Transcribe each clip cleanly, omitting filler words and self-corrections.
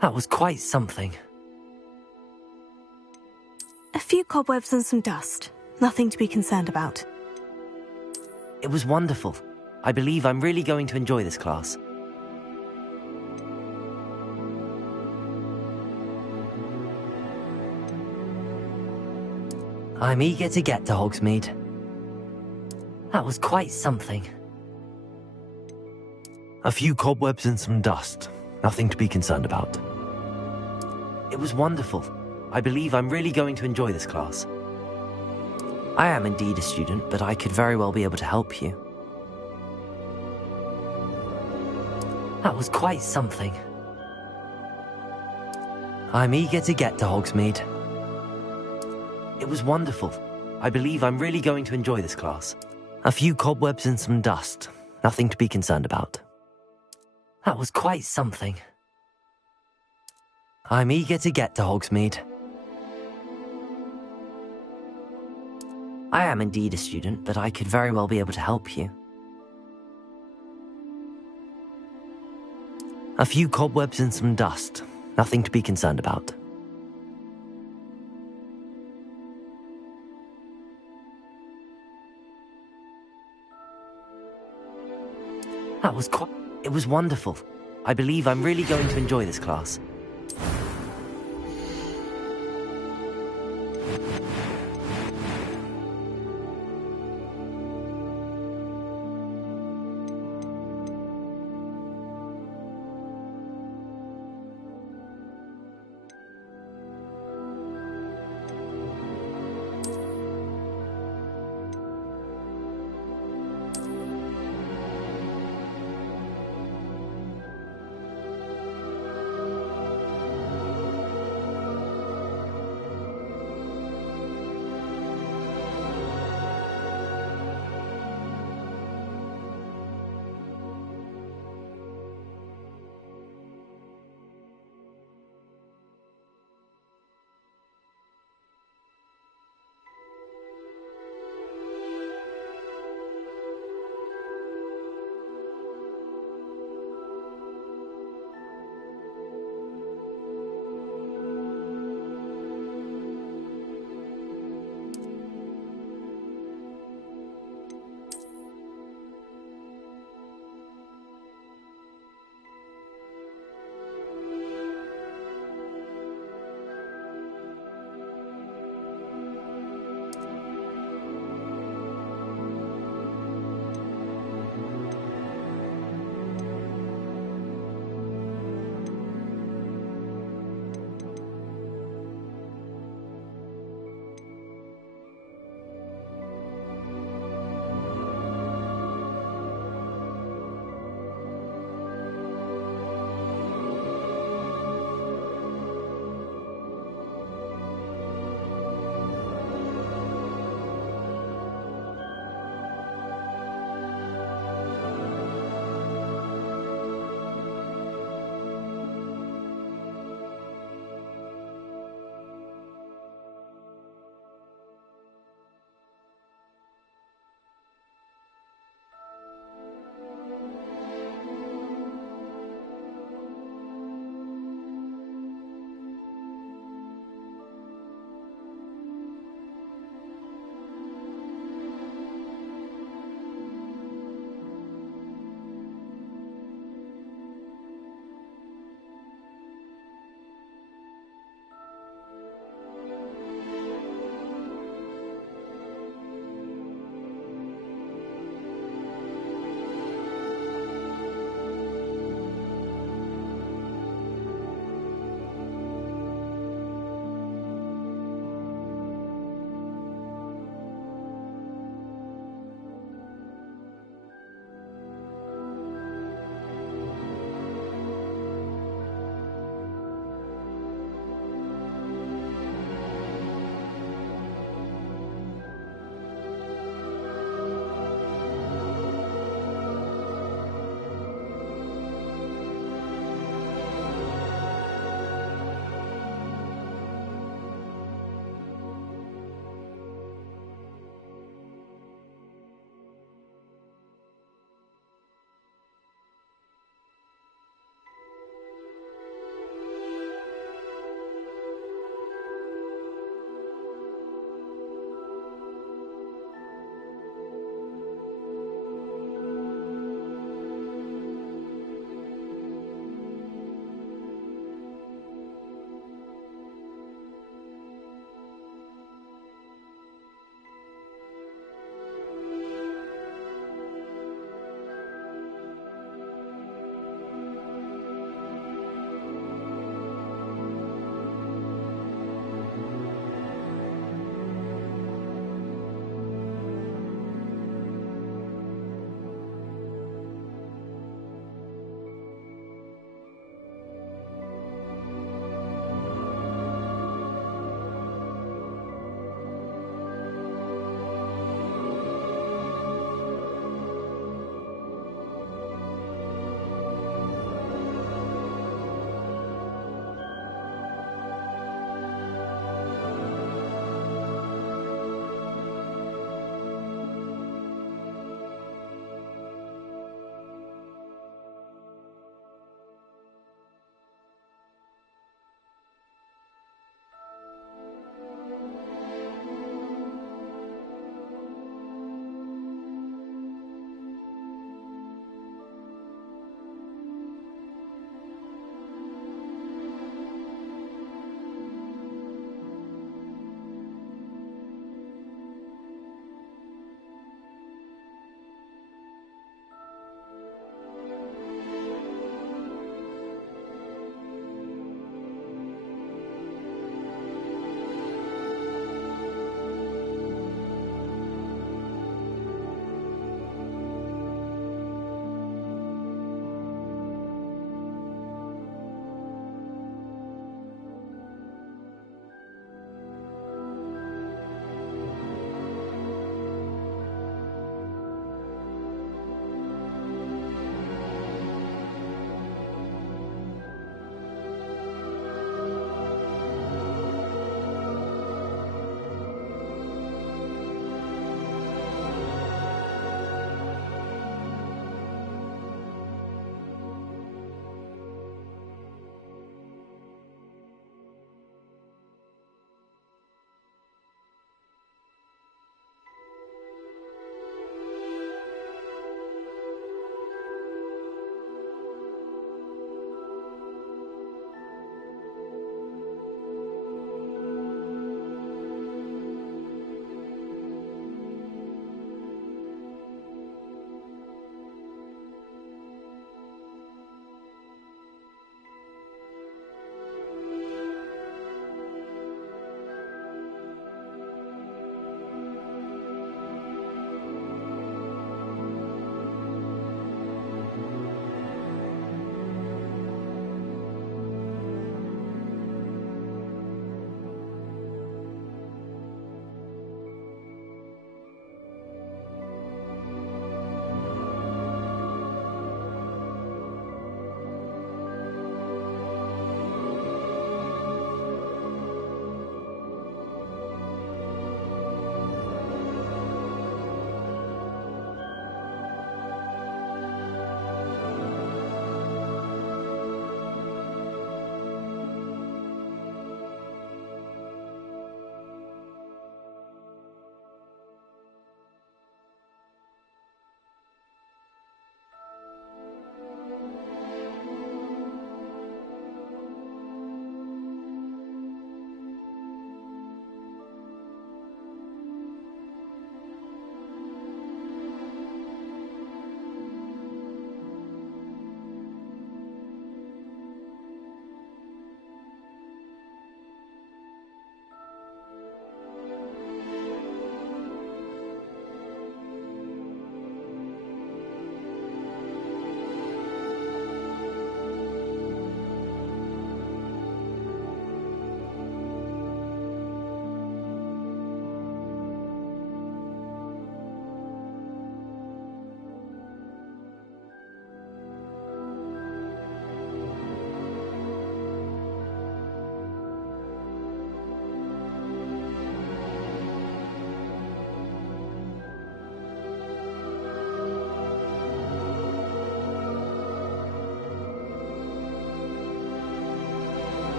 That was quite something. A few cobwebs and some dust. Nothing to be concerned about. It was wonderful. I believe I'm really going to enjoy this class. I'm eager to get to Hogsmeade. That was quite something. A few cobwebs and some dust. Nothing to be concerned about. It was wonderful. I believe I'm really going to enjoy this class. I am indeed a student, but I could very well be able to help you. That was quite something. I'm eager to get to Hogsmeade. It was wonderful. I believe I'm really going to enjoy this class. A few cobwebs and some dust. Nothing to be concerned about. That was quite something. I'm eager to get to Hogsmeade. I am indeed a student, but I could very well be able to help you. A few cobwebs and some dust. Nothing to be concerned about. It was wonderful. I believe I'm really going to enjoy this class.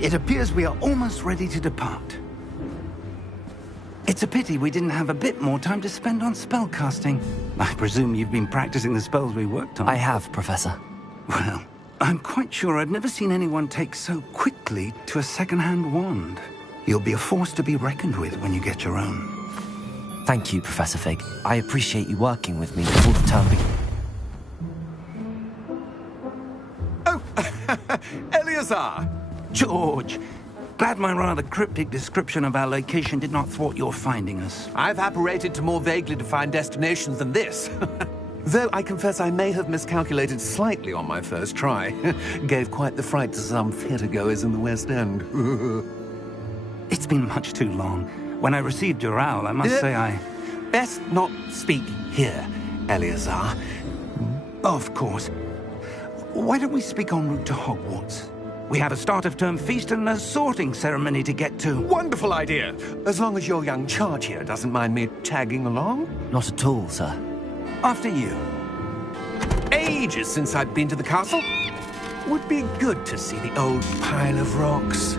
It appears we are almost ready to depart. It's a pity we didn't have a bit more time to spend on spellcasting. I presume you've been practicing the spells we worked on. I have, Professor. Well, I'm quite sure I've never seen anyone take so quickly to a second-hand wand. You'll be a force to be reckoned with when you get your own. Thank you, Professor Fig. I appreciate you working with me before the term begins. Oh, Eleazar! George! Glad my rather cryptic description of our location did not thwart your finding us. I've apparated to more vaguely defined destinations than this. Though I confess I may have miscalculated slightly on my first try. Gave quite the fright to some theatregoers in the West End. It's been much too long. When I received your owl, I must say I... Best not speak here, Eleazar. Of course. Why don't we speak en route to Hogwarts? We have a start-of-term feast and a sorting ceremony to get to. Wonderful idea! As long as your young charge here doesn't mind me tagging along. Not at all, sir. After you. Ages since I'd been to the castle. Would be good to see the old pile of rocks.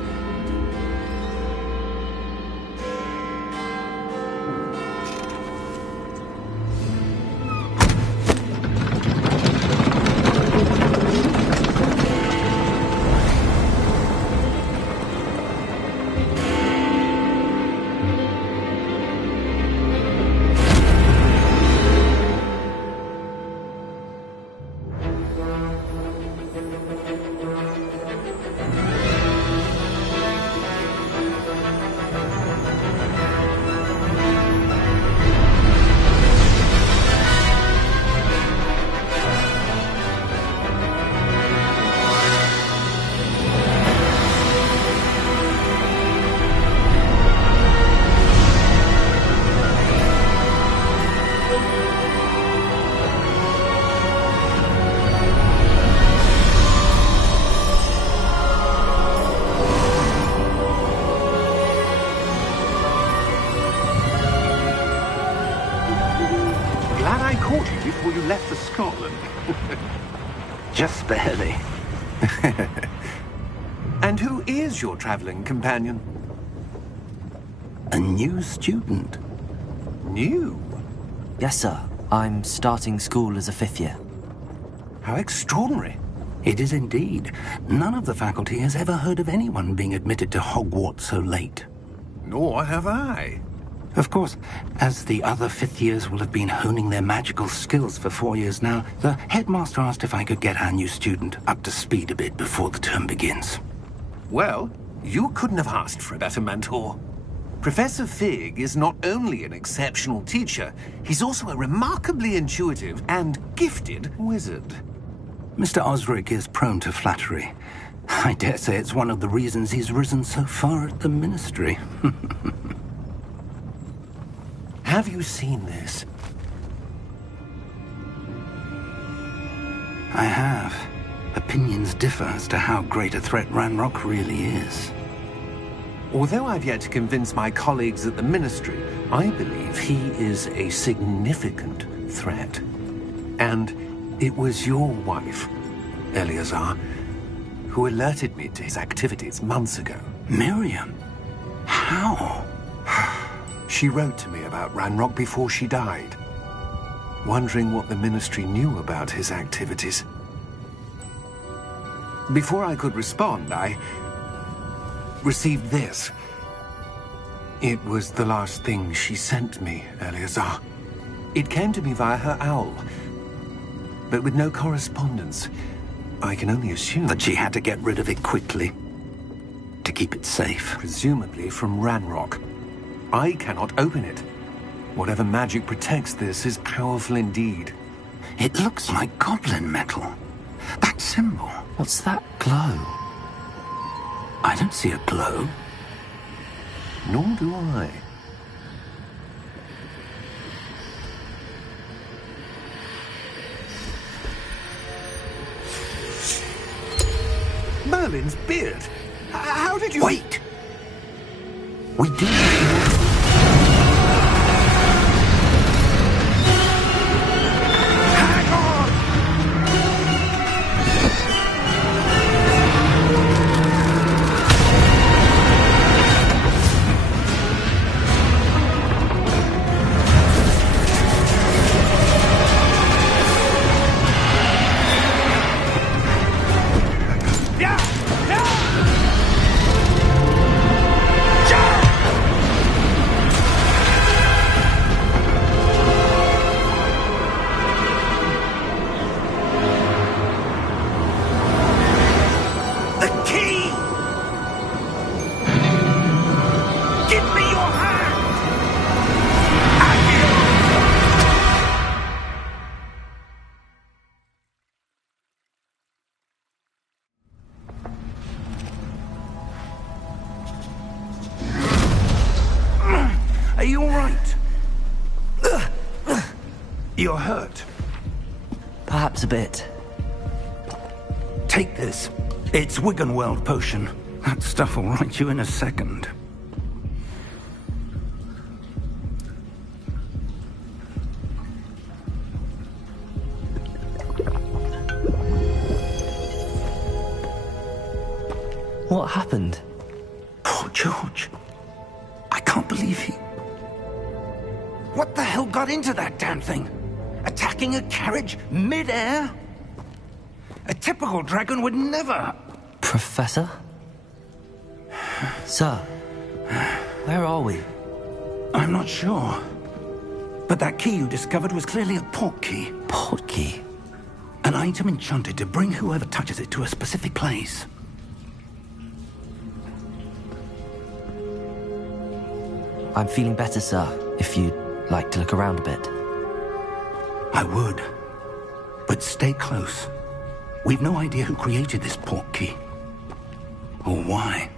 Before you left for Scotland. Just barely. And who is your traveling companion? A new student. New? Yes, sir. I'm starting school as a 5th year. How extraordinary. It is indeed. None of the faculty has ever heard of anyone being admitted to Hogwarts so late. Nor have I. Of course, as the other 5th years will have been honing their magical skills for 4 years now, the headmaster asked if I could get our new student up to speed a bit before the term begins. Well, you couldn't have asked for a better mentor. Professor Fig is not only an exceptional teacher, he's also a remarkably intuitive and gifted wizard. Mr. Osric is prone to flattery. I dare say it's one of the reasons he's risen so far at the Ministry. Have you seen this? I have. Opinions differ as to how great a threat Ranrock really is. Although I've yet to convince my colleagues at the Ministry, I believe he is a significant threat. And it was your wife, Eleazar, who alerted me to his activities months ago. Miriam? How? She wrote to me about Ranrock before she died, wondering what the Ministry knew about his activities. Before I could respond, I received this. It was the last thing she sent me, Eleazar. It came to me via her owl, but with no correspondence. I can only assume that she had to get rid of it quickly, to keep it safe. Presumably from Ranrock. I cannot open it. Whatever magic protects this is powerful indeed. It looks like goblin metal. That symbol. What's that glow? I don't see a glow. Nor do I. Merlin's beard. How did you... Wait! We do... You're hurt. Perhaps a bit. Take this. It's Wiggenweld potion. That stuff will right you in a second. What happened? Poor George. I can't believe he... What the hell got into that damn thing? Attacking a carriage mid-air? A typical dragon would never... Professor? Sir, where are we? I'm not sure. But that key you discovered was clearly a port key. Port key? An item enchanted to bring whoever touches it to a specific place. I'm feeling better, sir, if you'd like to look around a bit. I would. But stay close. We've no idea who created this port key. Or why.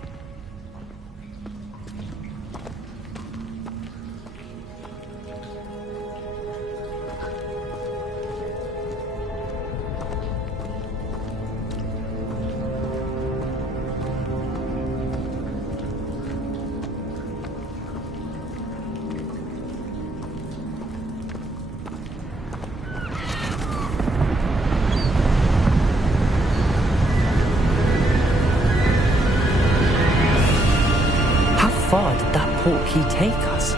How far did that port key take us?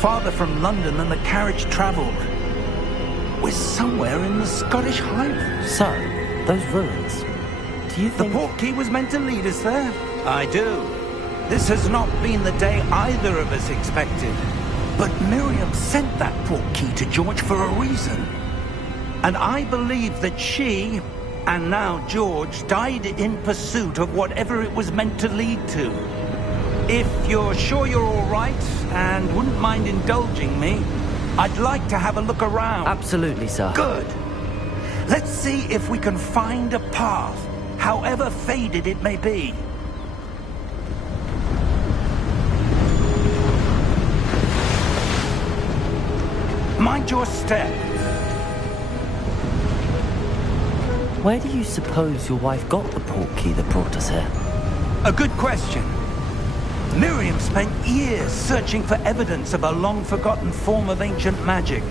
Farther from London than the carriage travelled. We're somewhere in the Scottish Highlands. Sir, those ruins. Do you The think... port key was meant to lead us there? I do. This has not been the day either of us expected. But Miriam sent that port key to George for a reason. And I believe that she, and now George, died in pursuit of whatever it was meant to lead to. If you're sure you're all right, and wouldn't mind indulging me, I'd like to have a look around. Absolutely, sir. Good. Let's see if we can find a path, however faded it may be. Mind your step. Where do you suppose your wife got the port key that brought us here? A good question. Miriam spent years searching for evidence of a long-forgotten form of ancient magic.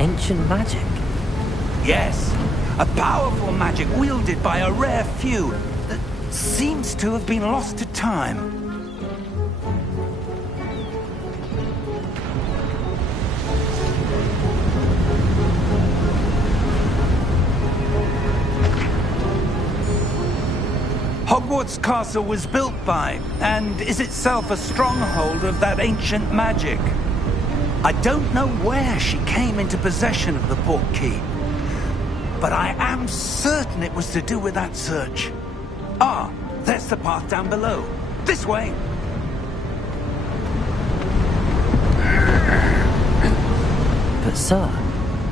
Ancient magic? Yes, a powerful magic wielded by a rare few that seems to have been lost to time. Hogwarts Castle was built by, and is itself a stronghold of that ancient magic. I don't know where she came into possession of the port key, but I am certain it was to do with that search. Ah, there's the path down below. This way. But sir,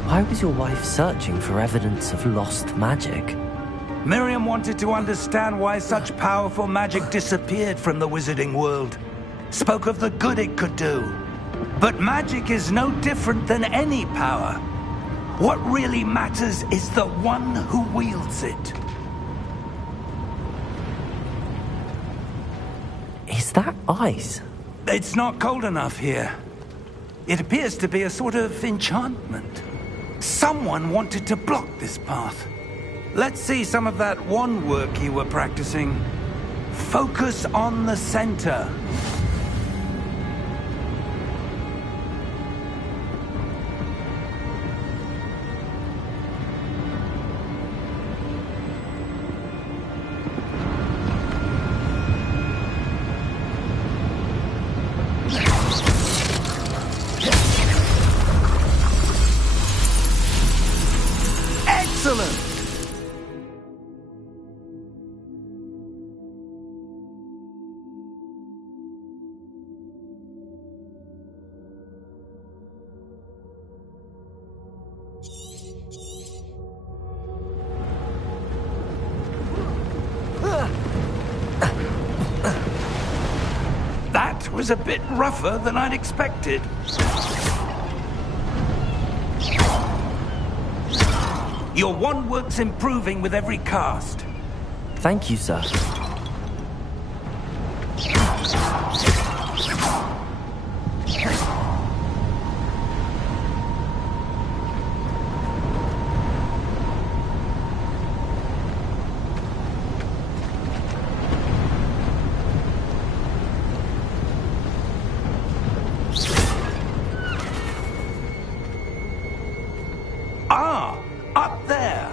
why was your wife searching for evidence of lost magic? Miriam wanted to understand why such powerful magic disappeared from the wizarding world. Spoke of the good it could do. But magic is no different than any power. What really matters is the one who wields it. Is that ice? It's not cold enough here. It appears to be a sort of enchantment. Someone wanted to block this path. Let's see some of that wand work you were practicing. Focus on the center. Excellent! was a bit rougher than I'd expected. Your wand work's improving with every cast. Thank you, sir. Ah, up there.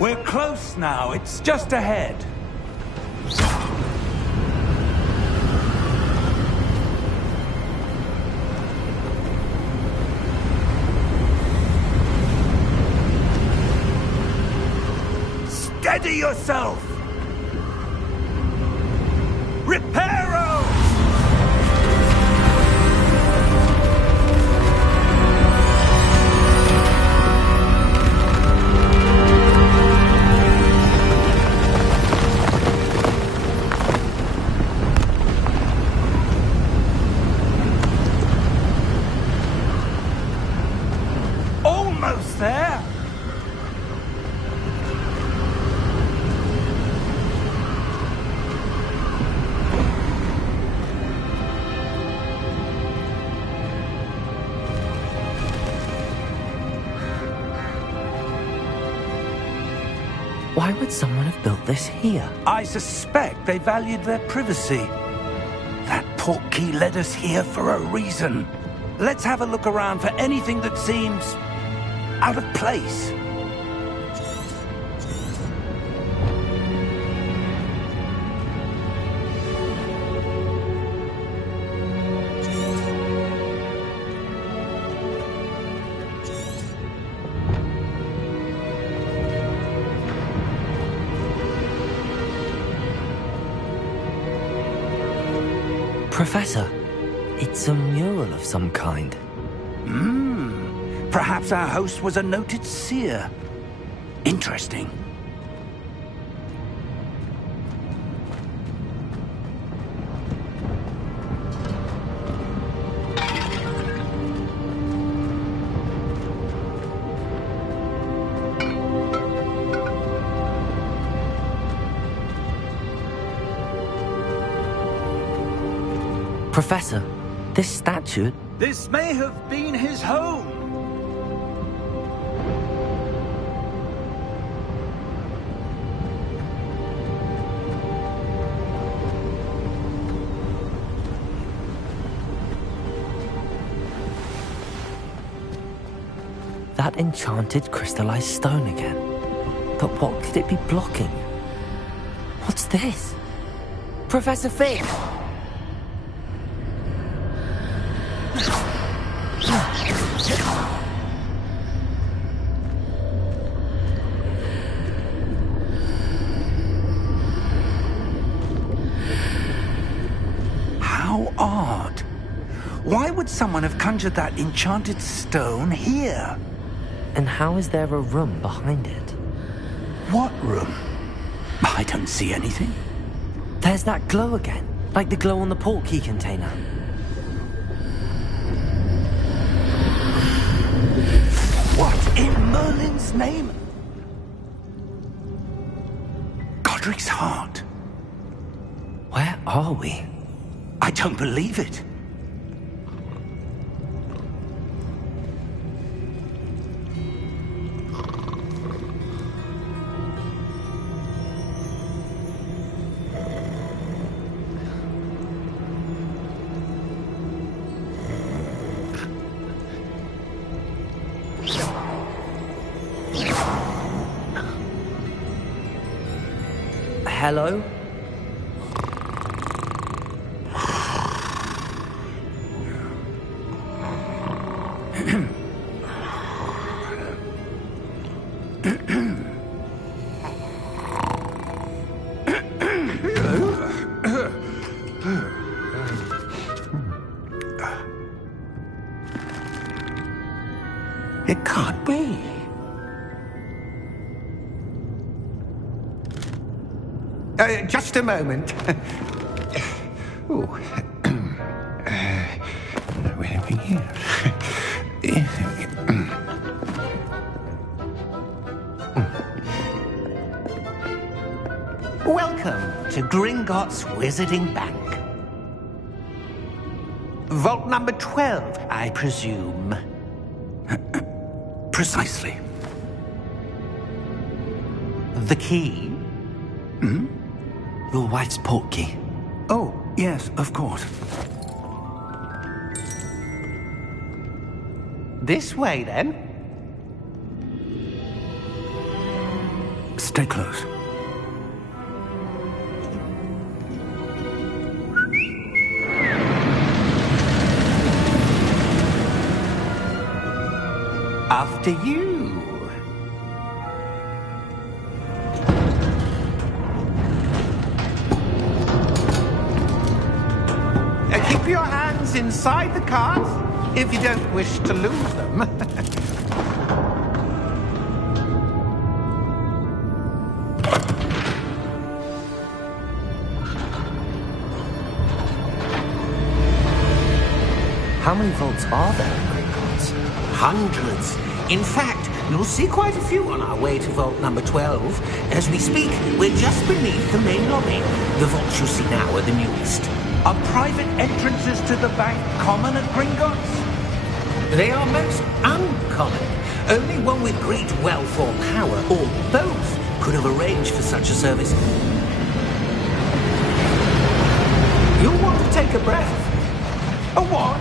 We're close now. It's just ahead. Steady yourself! Reparo! Almost there! Why would someone have built this here? I suspect they valued their privacy. That portkey led us here for a reason. Let's have a look around for anything that seems out of place. Professor, it's a mural of some kind. Perhaps our host was a noted seer. Interesting. Professor, this statue... This may have been his home. That enchanted crystallized stone again. But what could it be blocking? What's this? Professor Fig! How odd. Why would someone have conjured that enchanted stone here? And how is there a room behind it? What room? I don't see anything. There's that glow again, like the glow on the portkey container. What in Merlin's name? Godric's heart. Where are we? I don't believe it. Hello? Can't be. Just a moment. Oh. Where are we here? Welcome to Gringotts Wizarding Bank. Vault number 12, I presume. Precisely. The key? Hmm? Your wife's portkey. Oh, yes, of course. This way, then. Stay close. After you. Keep your hands inside the cart if you don't wish to lose them. How many vaults are there in Gringotts? Hundreds. In fact, you'll see quite a few on our way to vault number 12. As we speak, we're just beneath the main lobby. The vaults you see now are the newest. Are private entrances to the bank common at Gringotts? They are most uncommon. Only one with great wealth or power, or both, could have arranged for such a service. You'll want to take a breath. A what?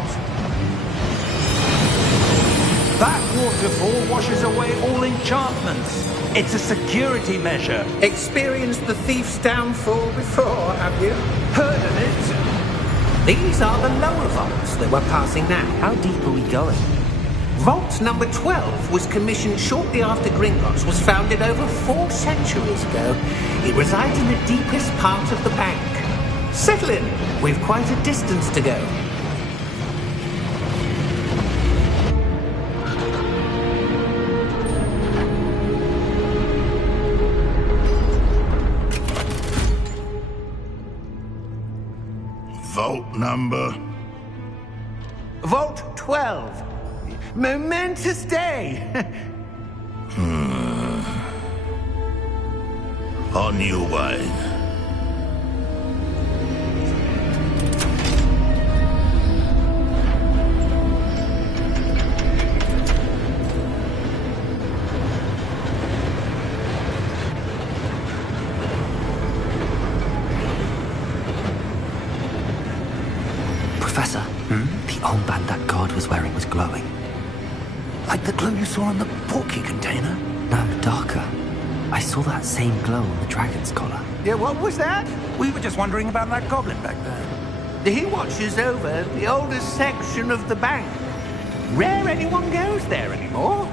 That waterfall washes away all enchantments. It's a security measure. Experienced the thief's downfall before, have you? Heard of it? These are the lower vaults that we're passing now. How deep are we going? Vault number 12 was commissioned shortly after Gringotts was founded over 4 centuries ago. It resides in the deepest part of the bank. Settle in. We've quite a distance to go. Vault number? Vault 12. Momentous day. On your way. Professor, the armband that guard was wearing was glowing. Like the glow you saw on the portkey container? No, darker. I saw that same glow on the dragon's collar. Yeah, what was that? We were just wondering about that goblin back there. He watches over the oldest section of the bank. Rare anyone goes there anymore.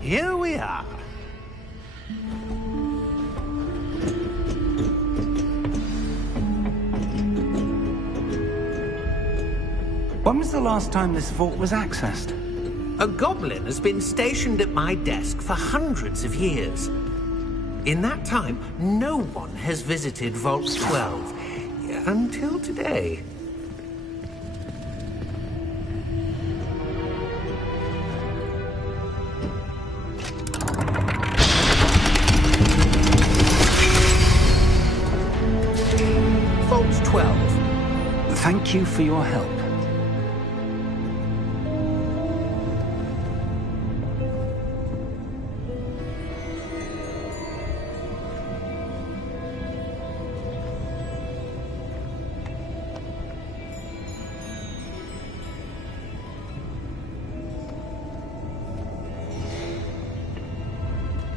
Here we are. When was the last time this vault was accessed? A goblin has been stationed at my desk for hundreds of years. In that time, no one has visited Vault 12 until today. Vault 12. Thank you for your help.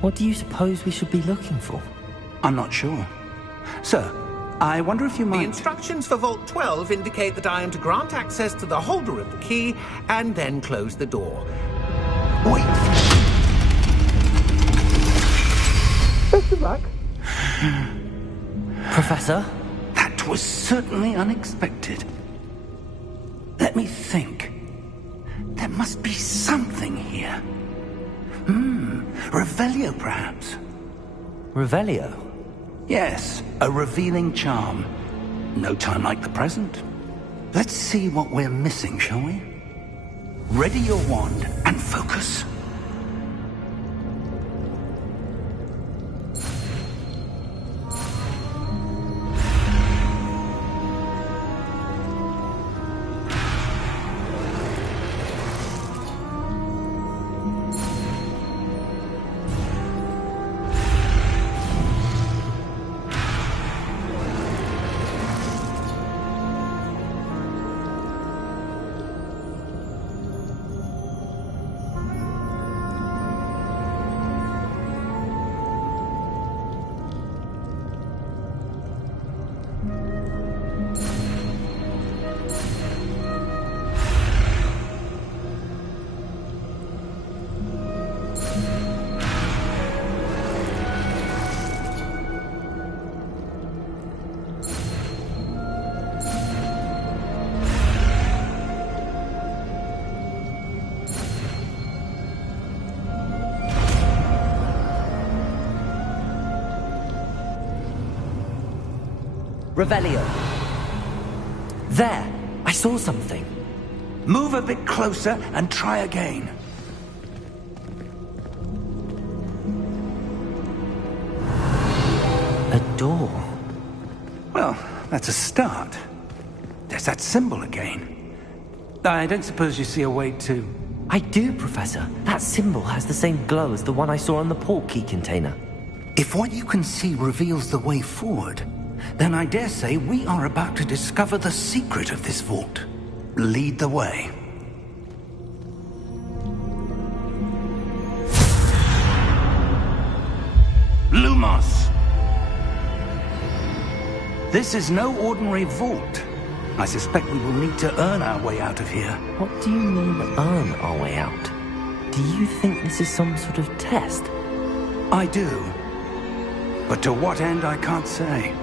What do you suppose we should be looking for? I'm not sure. Sir, I wonder if you The might... instructions for Vault 12 indicate that I am to grant access to the holder of the key and then close the door. Wait! Professor? That was certainly unexpected. Let me think. There must be something here. Revelio, perhaps. Revelio? Yes, a revealing charm. No time like the present. Let's see what we're missing, shall we? Ready your wand and focus. Revelio. There! I saw something. Move a bit closer and try again. A door. Well, that's a start. There's that symbol again. I don't suppose you see a way to... I do, Professor. That symbol has the same glow as the one I saw on the port key container. If what you can see reveals the way forward, then I dare say we are about to discover the secret of this vault. Lead the way. Lumos! This is no ordinary vault. I suspect we will need to earn our way out of here. What do you mean, earn our way out? Do you think this is some sort of test? I do. But to what end, I can't say.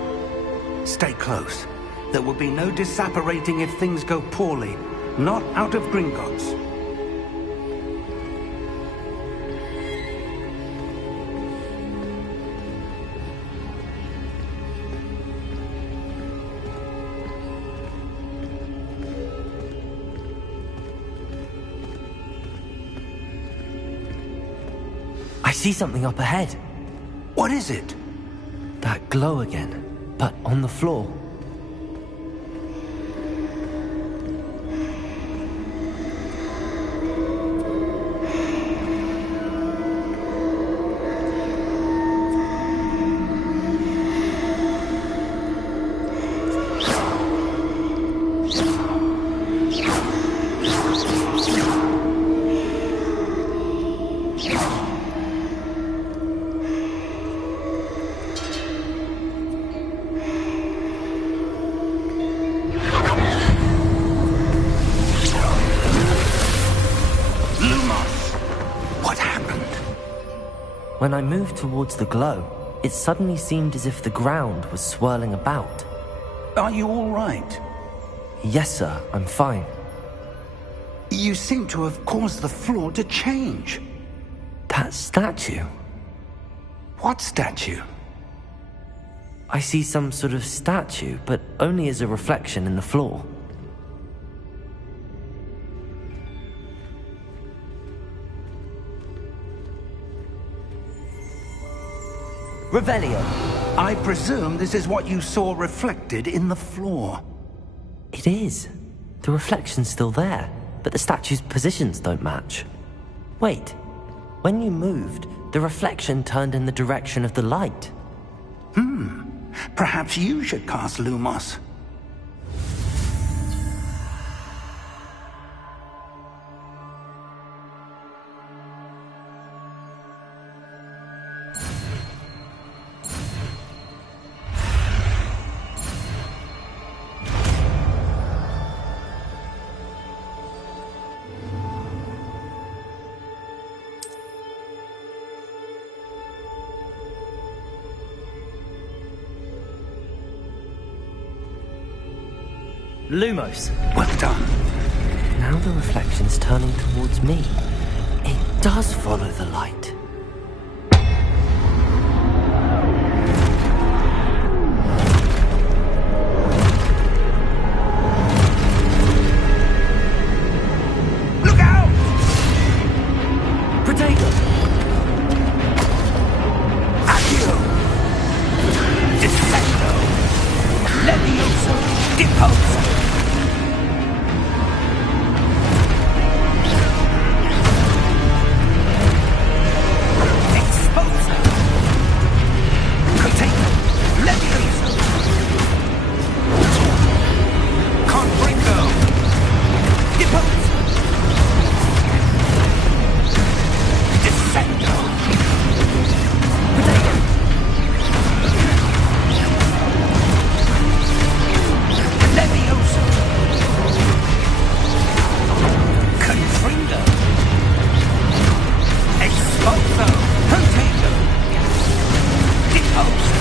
Stay close. There will be no disapparating if things go poorly. Not out of Gringotts. I see something up ahead. What is it? That glow again, but on the floor. When I moved towards the glow, it suddenly seemed as if the ground was swirling about. Are you all right? Yes, sir, I'm fine. You seem to have caused the floor to change. That statue? What statue? I see some sort of statue, but only as a reflection in the floor. Revelio. I presume this is what you saw reflected in the floor. It is. The reflection's still there, but the statue's positions don't match. Wait. When you moved, the reflection turned in the direction of the light. Perhaps you should cast Lumos. Lumos. Well done. Now the reflection's turning towards me. It does follow the light. Look out! Protego! Accio! Defendo! Levioso! Deposo! Exposo! Protego! Levioso! Confringo! Deposo! Defendo! Levioso! Confringo! Exposo! Protego! Deposo!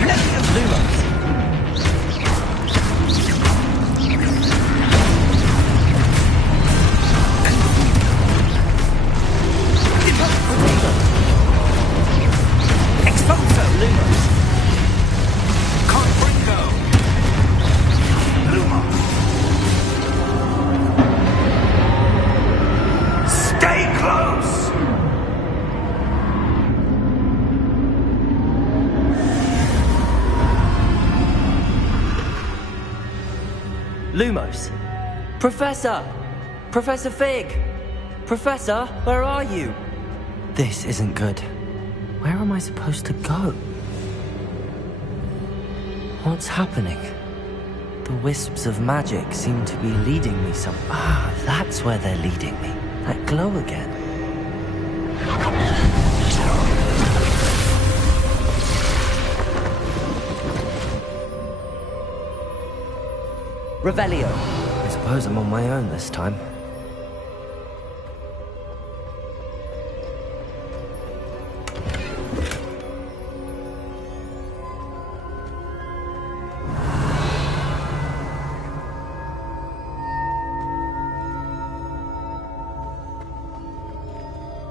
Levioso! Exposo! Lumos! Confringo! Lumos! Stay close! Lumos. Professor! Professor Fig! Professor, where are you? This isn't good. Where am I supposed to go? What's happening? The wisps of magic seem to be leading me some... Ah, that's where they're leading me. That glow again. Revelio. I suppose I'm on my own this time.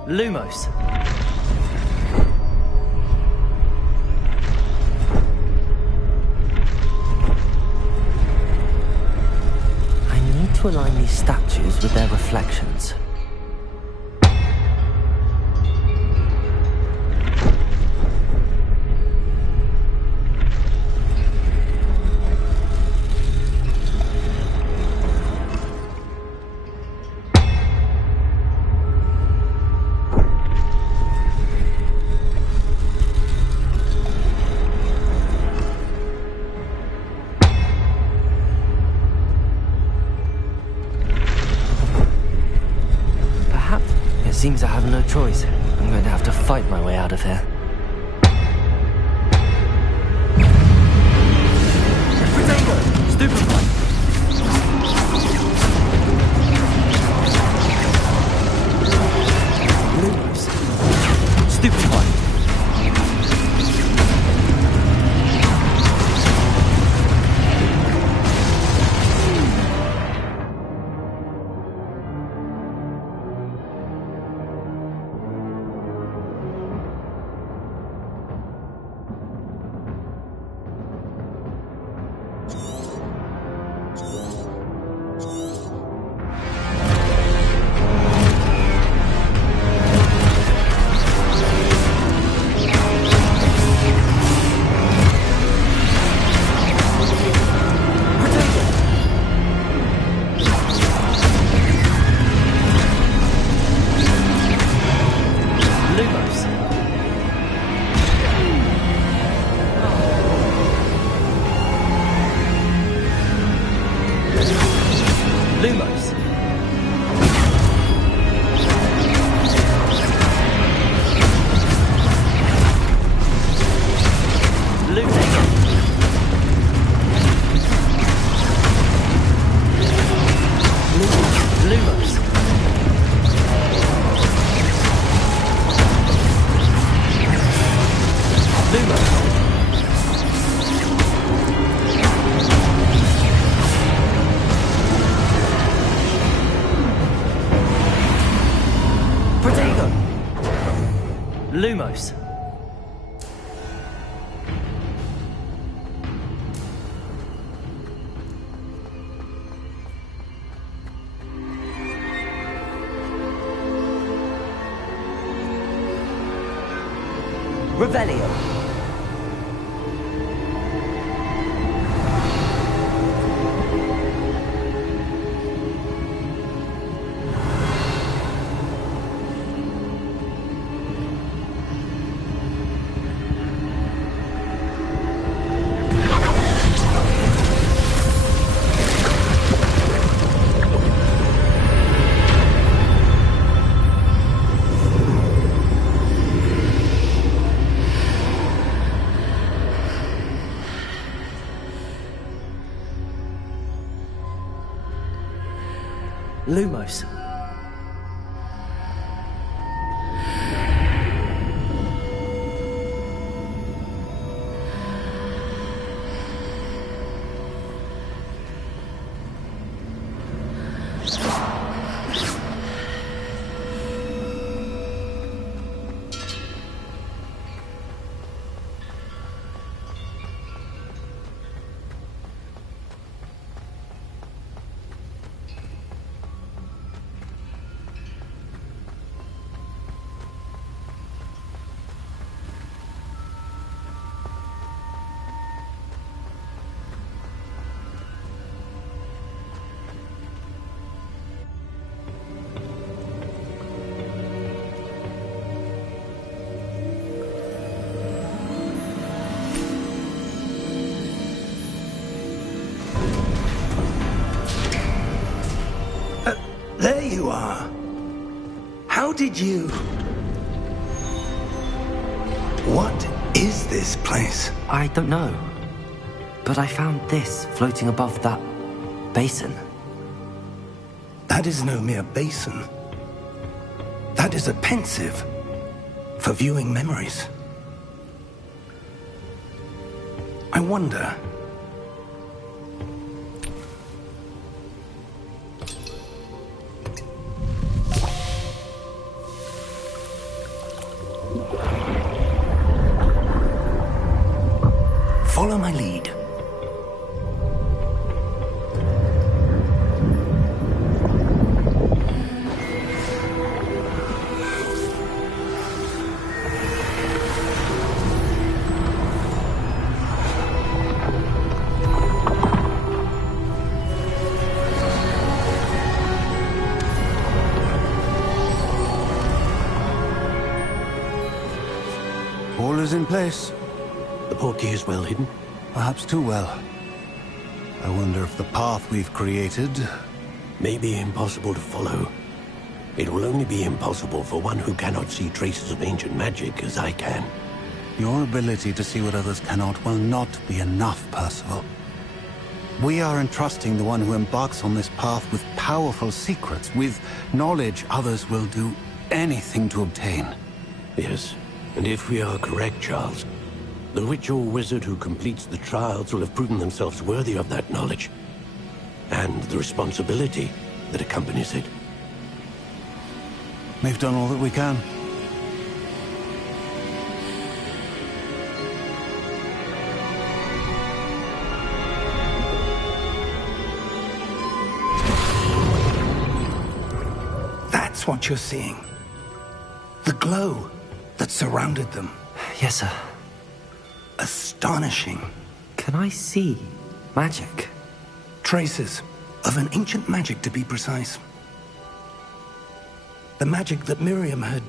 Lumos. I need to align these statues with their reflections. Seems I have no choice. I'm going to have to fight my way out of here. Protego! Stupefy! Lumos. Stupefy! Lumos. Revelio. Lumos. There you are. How did you... What is this place? I don't know. But I found this floating above that basin. That is no mere basin. That is a pensive for viewing memories. I wonder... Follow my lead. All is in place. The portkey is well hidden? Perhaps too well. I wonder if the path we've created... may be impossible to follow. It will only be impossible for one who cannot see traces of ancient magic as I can. Your ability to see what others cannot will not be enough, Percival. We are entrusting the one who embarks on this path with powerful secrets, with knowledge others will do anything to obtain. Yes, and if we are correct, Charles, the witch or wizard who completes the trials will have proven themselves worthy of that knowledge, and the responsibility that accompanies it. We've done all that we can. That's what you're seeing. The glow that surrounded them. Yes, sir. Astonishing. Can I see magic? Traces of an ancient magic, to be precise. The magic that Miriam had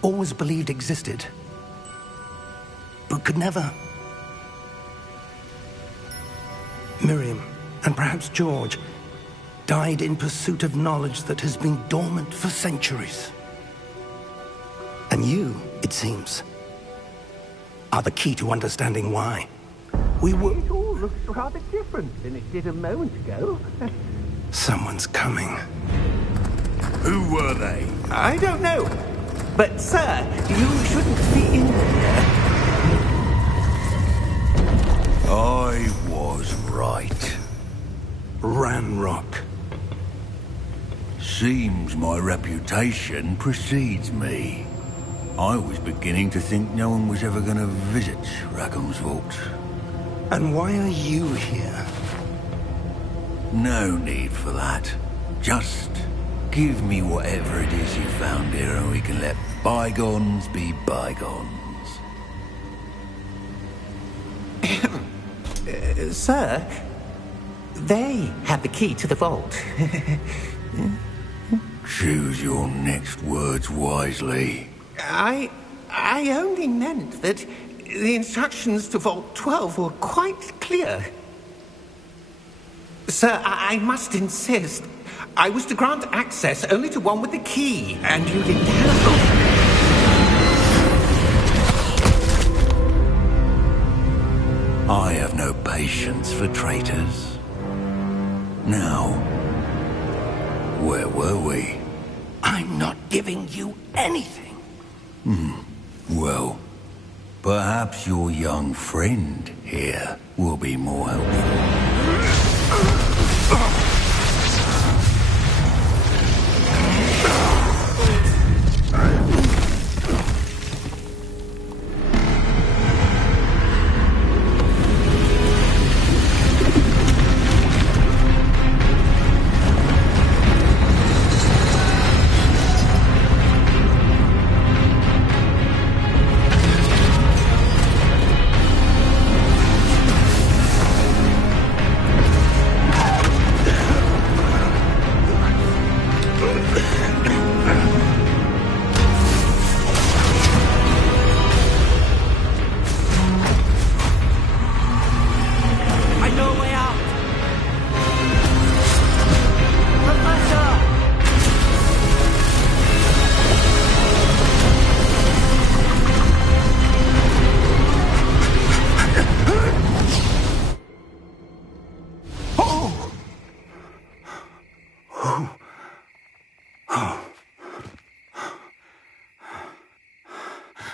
always believed existed, but could never. Miriam, and perhaps George, died in pursuit of knowledge that has been dormant for centuries. And you, it seems, are the key to understanding why. We were... It all looks rather different than it did a moment ago. Someone's coming. Who were they? I don't know. But, sir, you shouldn't be in here. I was right. Ranrock. Seems my reputation precedes me. I was beginning to think no one was ever going to visit Rackham's vault. And why are you here? No need for that. Just give me whatever it is you found here and we can let bygones be bygones. Sir, they have the key to the vault. Choose your next words wisely. I only meant that the instructions to Vault 12 were quite clear. Sir, I must insist. I was to grant access only to one with the key, and you didn't have... I have no patience for traitors. Now, where were we? I'm not giving you anything. Well, perhaps your young friend here will be more helpful.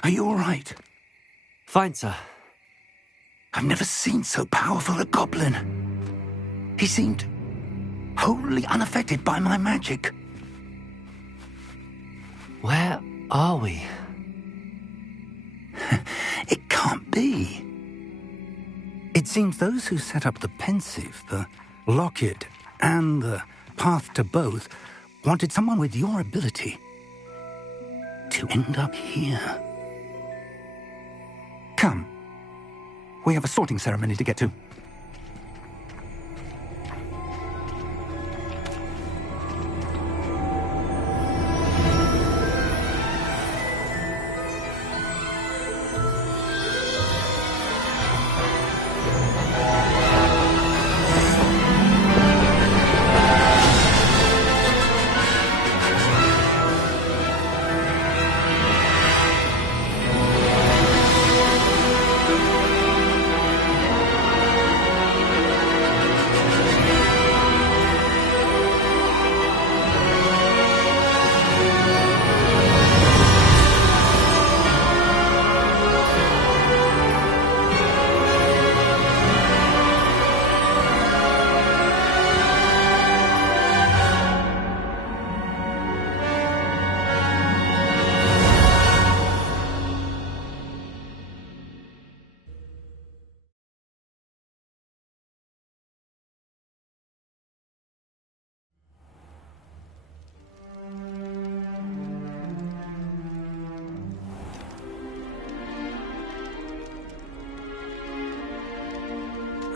Are you all right? Fine, sir. I've never seen so powerful a goblin. He seemed wholly unaffected by my magic. Where are we? It can't be. It seems those who set up the pensive, the locket, and the path to both wanted someone with your ability to end up here. Come. We have a sorting ceremony to get to.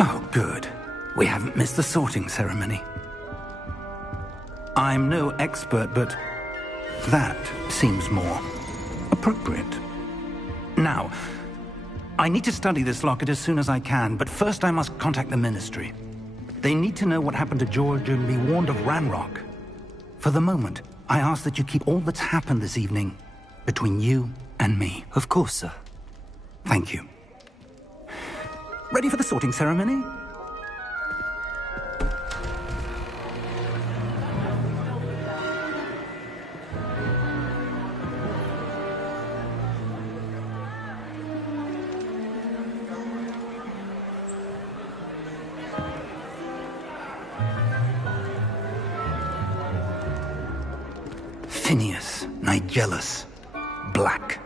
Oh, good. We haven't missed the sorting ceremony. I'm no expert, but that seems more appropriate. Now, I need to study this locket as soon as I can, but first I must contact the Ministry. They need to know what happened to George and be warned of Ranrock. For the moment, I ask that you keep all that's happened this evening between you and me. Of course, sir. Thank you. Ready for the sorting ceremony? Phineas, Nigellus, Black.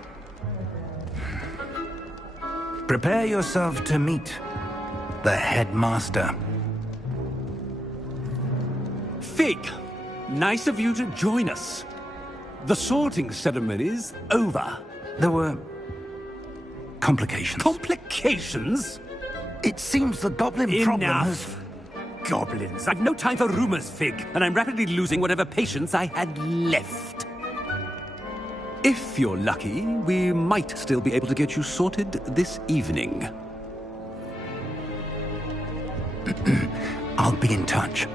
Prepare yourself to meet the headmaster. Fig, nice of you to join us. The sorting ceremony's over. There were complications. Complications? It seems the goblin problem has... Enough! Goblins. I've no time for rumors, Fig, and I'm rapidly losing whatever patience I had left. If you're lucky, we might still be able to get you sorted this evening. I'll be in touch.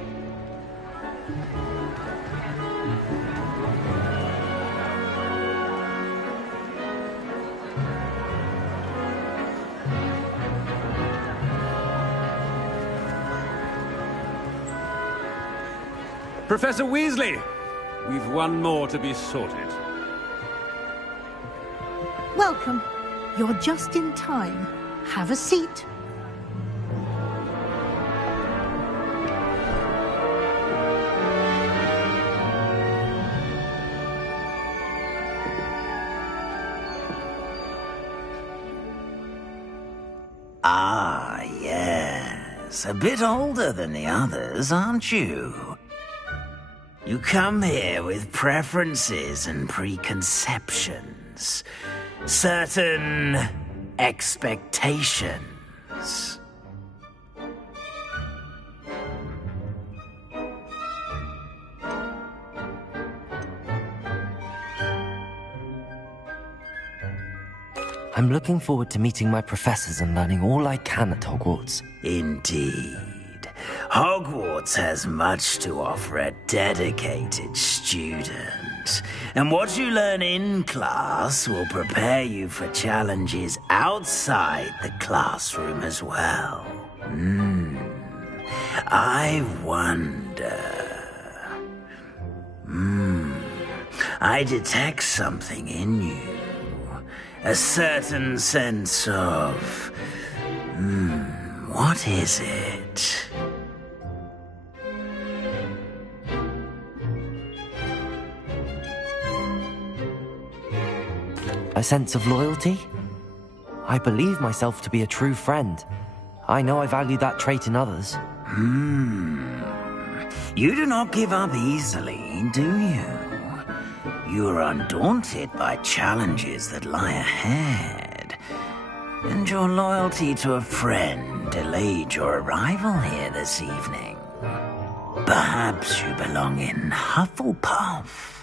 Professor Weasley, we've one more to be sorted. Welcome. You're just in time. Have a seat. Ah, yes. A bit older than the others, aren't you? You come here with preferences and preconceptions. Certain expectations. I'm looking forward to meeting my professors and learning all I can at Hogwarts. Indeed. Hogwarts has much to offer a dedicated student. And what you learn in class will prepare you for challenges outside the classroom as well. I wonder... I detect something in you. A certain sense of... what is it? A sense of loyalty? I believe myself to be a true friend. I know I value that trait in others. You do not give up easily, do you? You are undaunted by challenges that lie ahead. And your loyalty to a friend delayed your arrival here this evening. Perhaps you belong in Hufflepuff.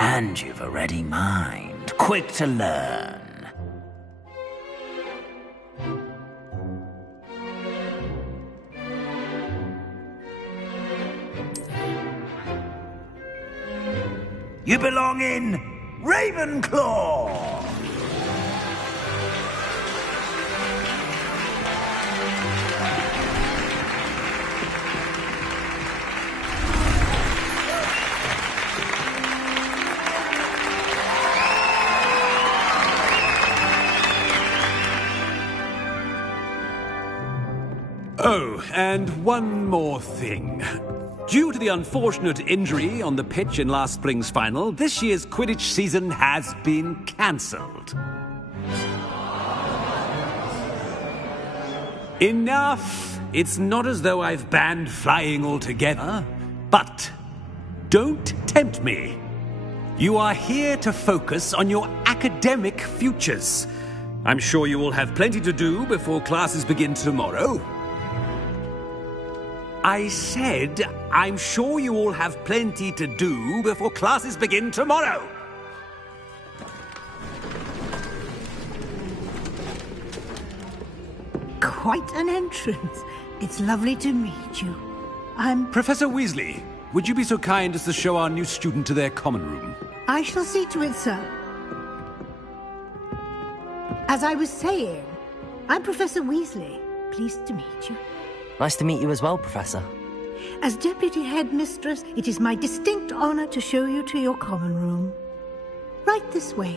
And you've a ready mind, quick to learn. You belong in Ravenclaw! Oh, and one more thing. Due to the unfortunate injury on the pitch in last spring's final, this year's Quidditch season has been cancelled. Enough! It's not as though I've banned flying altogether, but don't tempt me. You are here to focus on your academic futures. I'm sure you will have plenty to do before classes begin tomorrow. I said I'm sure you all have plenty to do before classes begin tomorrow. Quite an entrance. It's lovely to meet you. I'm... Professor Weasley, would you be so kind as to show our new student to their common room? I shall see to it, sir. As I was saying, I'm Professor Weasley. Pleased to meet you. Nice to meet you as well, Professor. As Deputy Headmistress, it is my distinct honor to show you to your common room. Right this way.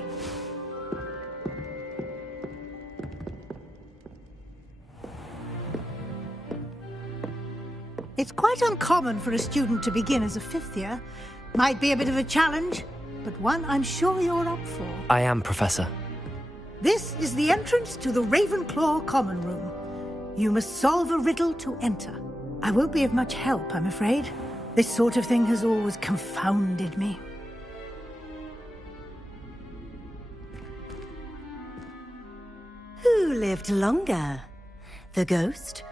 It's quite uncommon for a student to begin as a fifth year. Might be a bit of a challenge, but one I'm sure you're up for. I am, Professor. This is the entrance to the Ravenclaw common room. You must solve a riddle to enter. I won't be of much help, I'm afraid. This sort of thing has always confounded me. Who lived longer? The ghost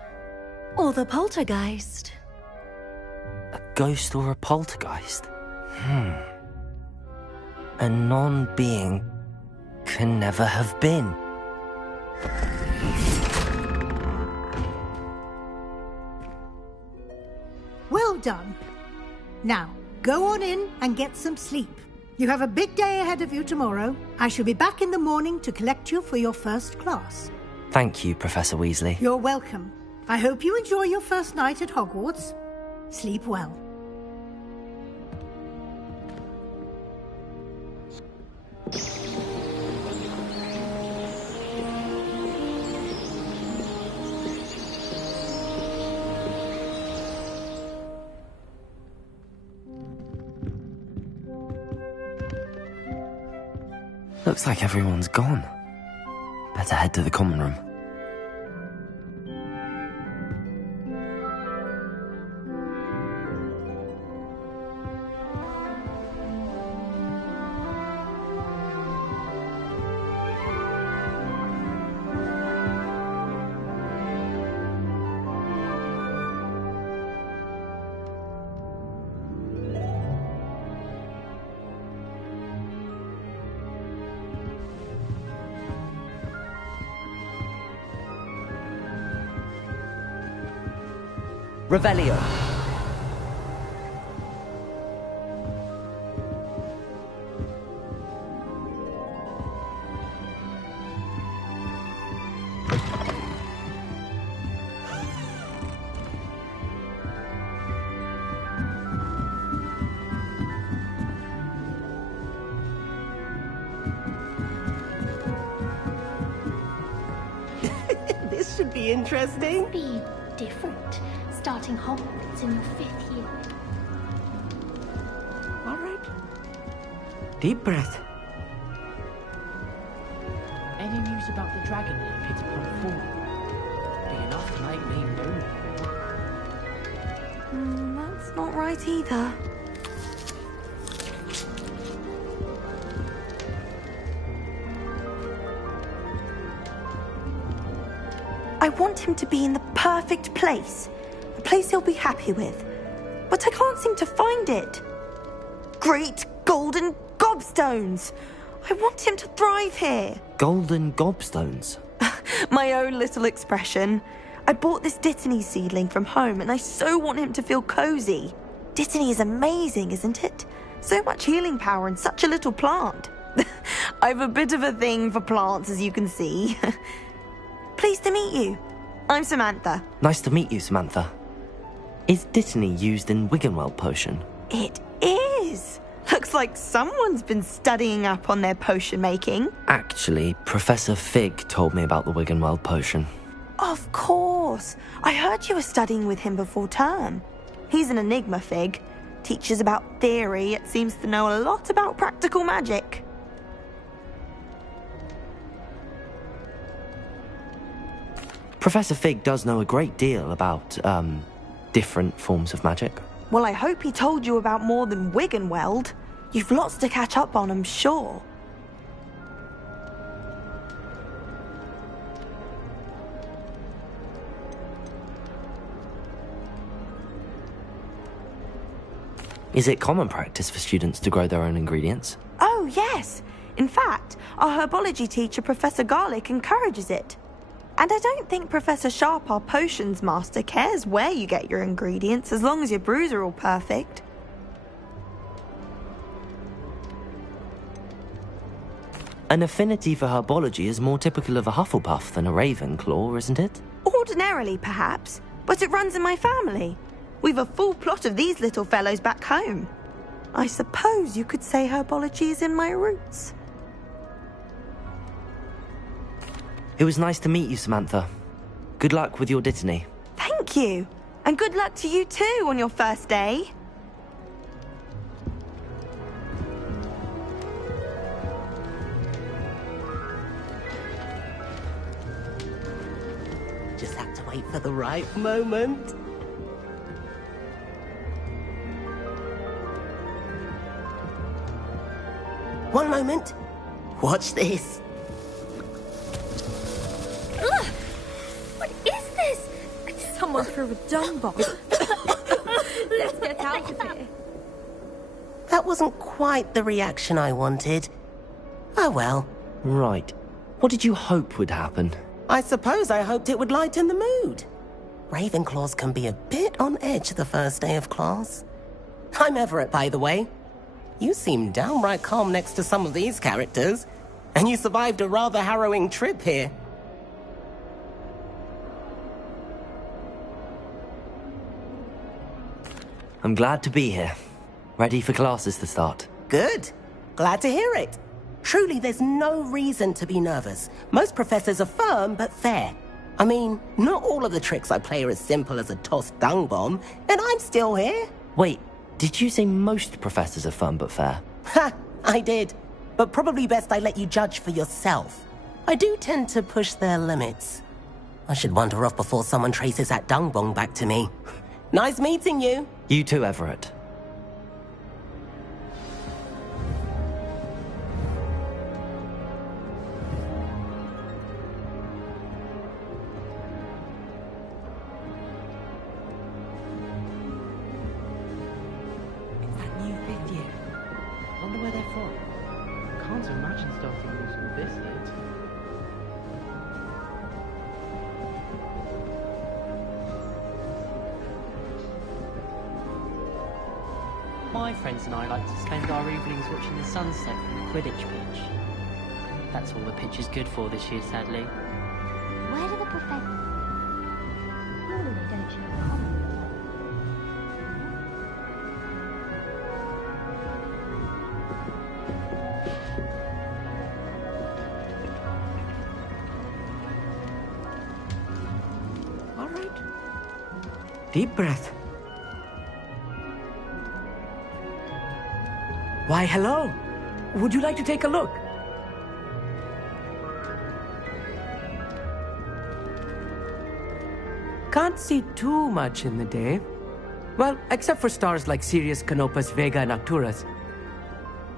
or the poltergeist? A ghost or a poltergeist? A non-being can never have been. Well done. Now, go on in and get some sleep. You have a big day ahead of you tomorrow. I shall be back in the morning to collect you for your first class. Thank you, Professor Weasley. You're welcome. I hope you enjoy your first night at Hogwarts. Sleep well. Looks like everyone's gone. Better head to the common room. Revelio. This should be interesting. Be different. Starting Hogwarts in your 5th year. All right. Deep breath. Any news about the dragon near Pittsburgh Fall? Big enough to make me move. That's not right either. I want him to be in the perfect place. A place he'll be happy with. But I can't seem to find it. Great golden gobstones! I want him to thrive here. Golden gobstones? My own little expression. I bought this Dittany seedling from home and I so want him to feel cozy. Dittany is amazing, isn't it? So much healing power in such a little plant. I've a bit of a thing for plants, as you can see. Pleased to meet you. I'm Samantha. Nice to meet you, Samantha. Is Dittany used in Wiggenweld potion? It is. Looks like someone's been studying up on their potion making. Actually, Professor Fig told me about the Wiggenweld potion. Of course. I heard you were studying with him before term. He's an enigma, Fig. Teaches about theory, yet seems to know a lot about practical magic. Professor Fig does know a great deal about, different forms of magic. Well, I hope he told you about more than Wiggenweld. You've lots to catch up on, I'm sure. Is it common practice for students to grow their own ingredients? Oh, yes. In fact, our herbology teacher, Professor Garlic, encourages it. And I don't think Professor Sharp, our potions master, cares where you get your ingredients as long as your brews are all perfect. An affinity for herbology is more typical of a Hufflepuff than a Ravenclaw, isn't it? Ordinarily, perhaps, but it runs in my family. We've a full plot of these little fellows back home. I suppose you could say herbology is in my roots. It was nice to meet you, Samantha. Good luck with your dittany. Thank you. And good luck to you too on your first day. Just have to wait for the right moment. One moment. Watch this. Ugh! What is this? Someone threw a dung bomb. Let's get out of here. That wasn't quite the reaction I wanted. Oh well. Right. What did you hope would happen? I suppose I hoped it would lighten the mood. Ravenclaws can be a bit on edge the first day of class. I'm Everett, by the way. You seem downright calm next to some of these characters, and you survived a rather harrowing trip here. I'm glad to be here. Ready for classes to start. Good. Glad to hear it. Truly, there's no reason to be nervous. Most professors are firm but fair. I mean, not all of the tricks I play are as simple as a tossed dung bomb, and I'm still here. Wait, did you say most professors are firm but fair? Ha! I did. But probably best I let you judge for yourself. I do tend to push their limits. I should wander off before someone traces that dung bomb back to me. Nice meeting you. You too, Everett. My friends and I like to spend our evenings watching the sunset from the Quidditch pitch. That's all the pitch is good for this year, sadly. Where do the professors... Normally, don't you? All right. Deep breath. Why, hello. Would you like to take a look? Can't see too much in the day. Well, except for stars like Sirius, Canopus, Vega, and Arcturus.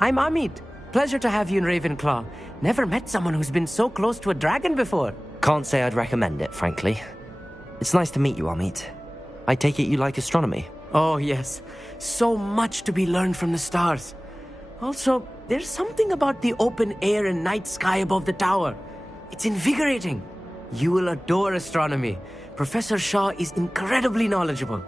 I'm Amit. Pleasure to have you in Ravenclaw. Never met someone who's been so close to a dragon before. Can't say I'd recommend it, frankly. It's nice to meet you, Amit. I take it you like astronomy? Oh, yes. So much to be learned from the stars. Also, there's something about the open air and night sky above the tower. It's invigorating. You will adore astronomy. Professor Shaw is incredibly knowledgeable.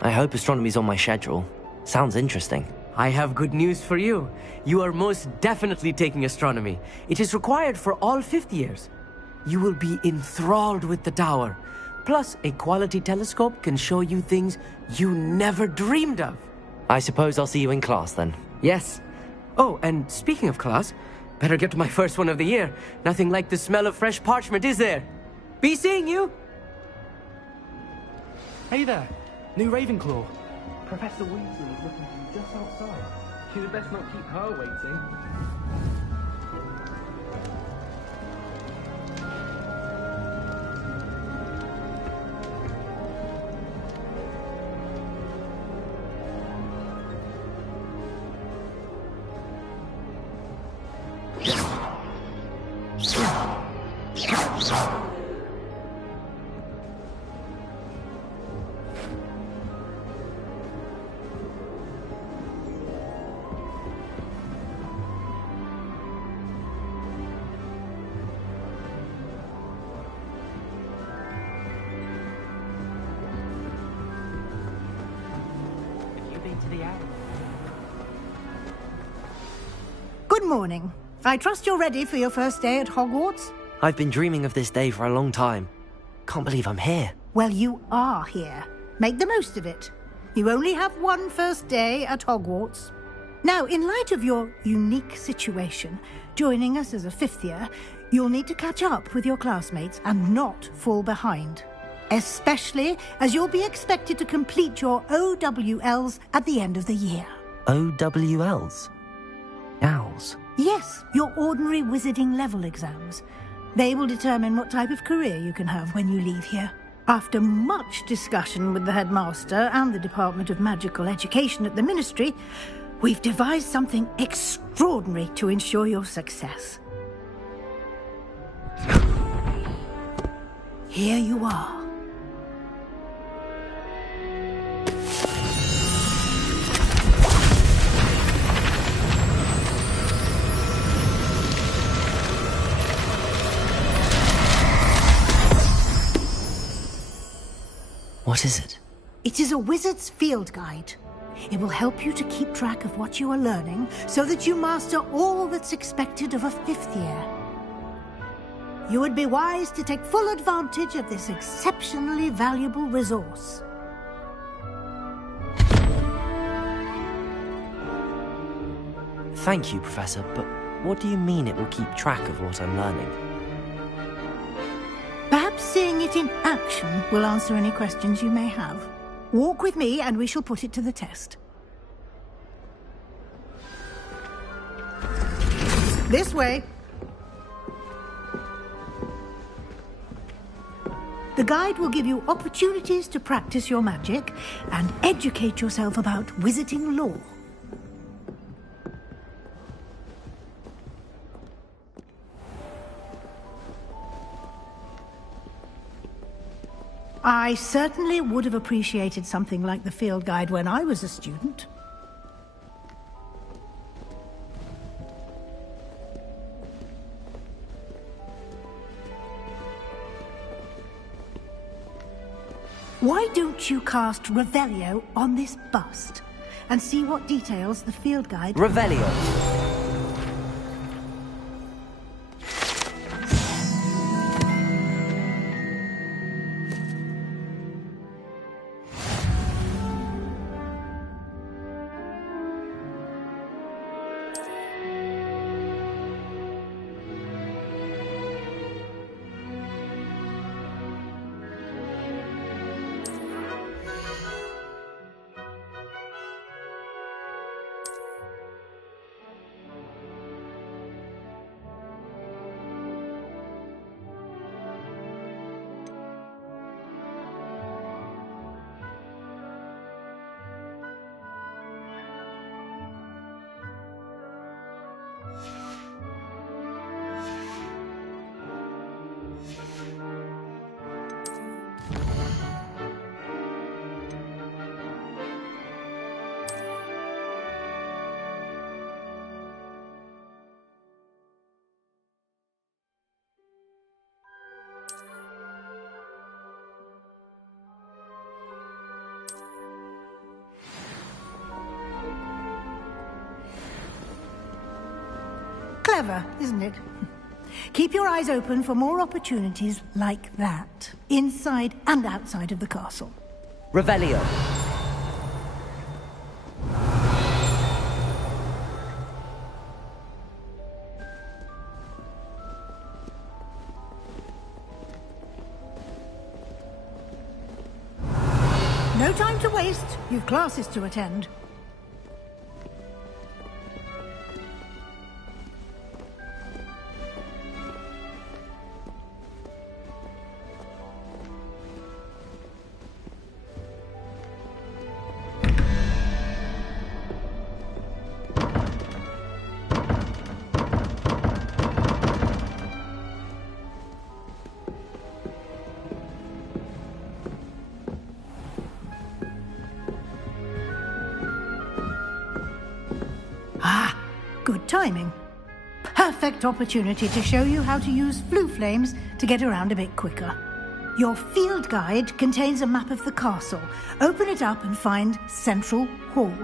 I hope astronomy's on my schedule. Sounds interesting. I have good news for you. You are most definitely taking astronomy. It is required for all 5th years. You will be enthralled with the tower. Plus, a quality telescope can show you things you never dreamed of. I suppose I'll see you in class then. Yes. Oh, and speaking of class, better get to my first one of the year. Nothing like the smell of fresh parchment, is there? Be seeing you! Hey there, new Ravenclaw. Professor Weasley is looking for you just outside. You'd best not keep her waiting. Good morning. I trust you're ready for your first day at Hogwarts? I've been dreaming of this day for a long time. Can't believe I'm here. Well, you are here. Make the most of it. You only have one first day at Hogwarts. Now, in light of your unique situation, joining us as a fifth year, you'll need to catch up with your classmates and not fall behind. Especially as you'll be expected to complete your OWLs at the end of the year. OWLs? Owls? Yes, your ordinary wizarding level exams. They will determine what type of career you can have when you leave here. After much discussion with the headmaster and the Department of Magical Education at the Ministry, we've devised something extraordinary to ensure your success. Here you are. What is it? It is a wizard's field guide. It will help you to keep track of what you are learning so that you master all that's expected of a fifth year. You would be wise to take full advantage of this exceptionally valuable resource. Thank you, Professor, but what do you mean it will keep track of what I'm learning? Perhaps seeing it in action will answer any questions you may have. Walk with me and we shall put it to the test. This way. The guide will give you opportunities to practice your magic and educate yourself about wizarding lore. I certainly would have appreciated something like the field guide when I was a student. Why don't you cast Revelio on this bust and see what details the field guide... Revelio! Clever, isn't it? Keep your eyes open for more opportunities like that, inside and outside of the castle. Revelio. No time to waste. You've classes to attend. Good timing. Perfect opportunity to show you how to use flue flames to get around a bit quicker. Your field guide contains a map of the castle. Open it up and find Central Hall.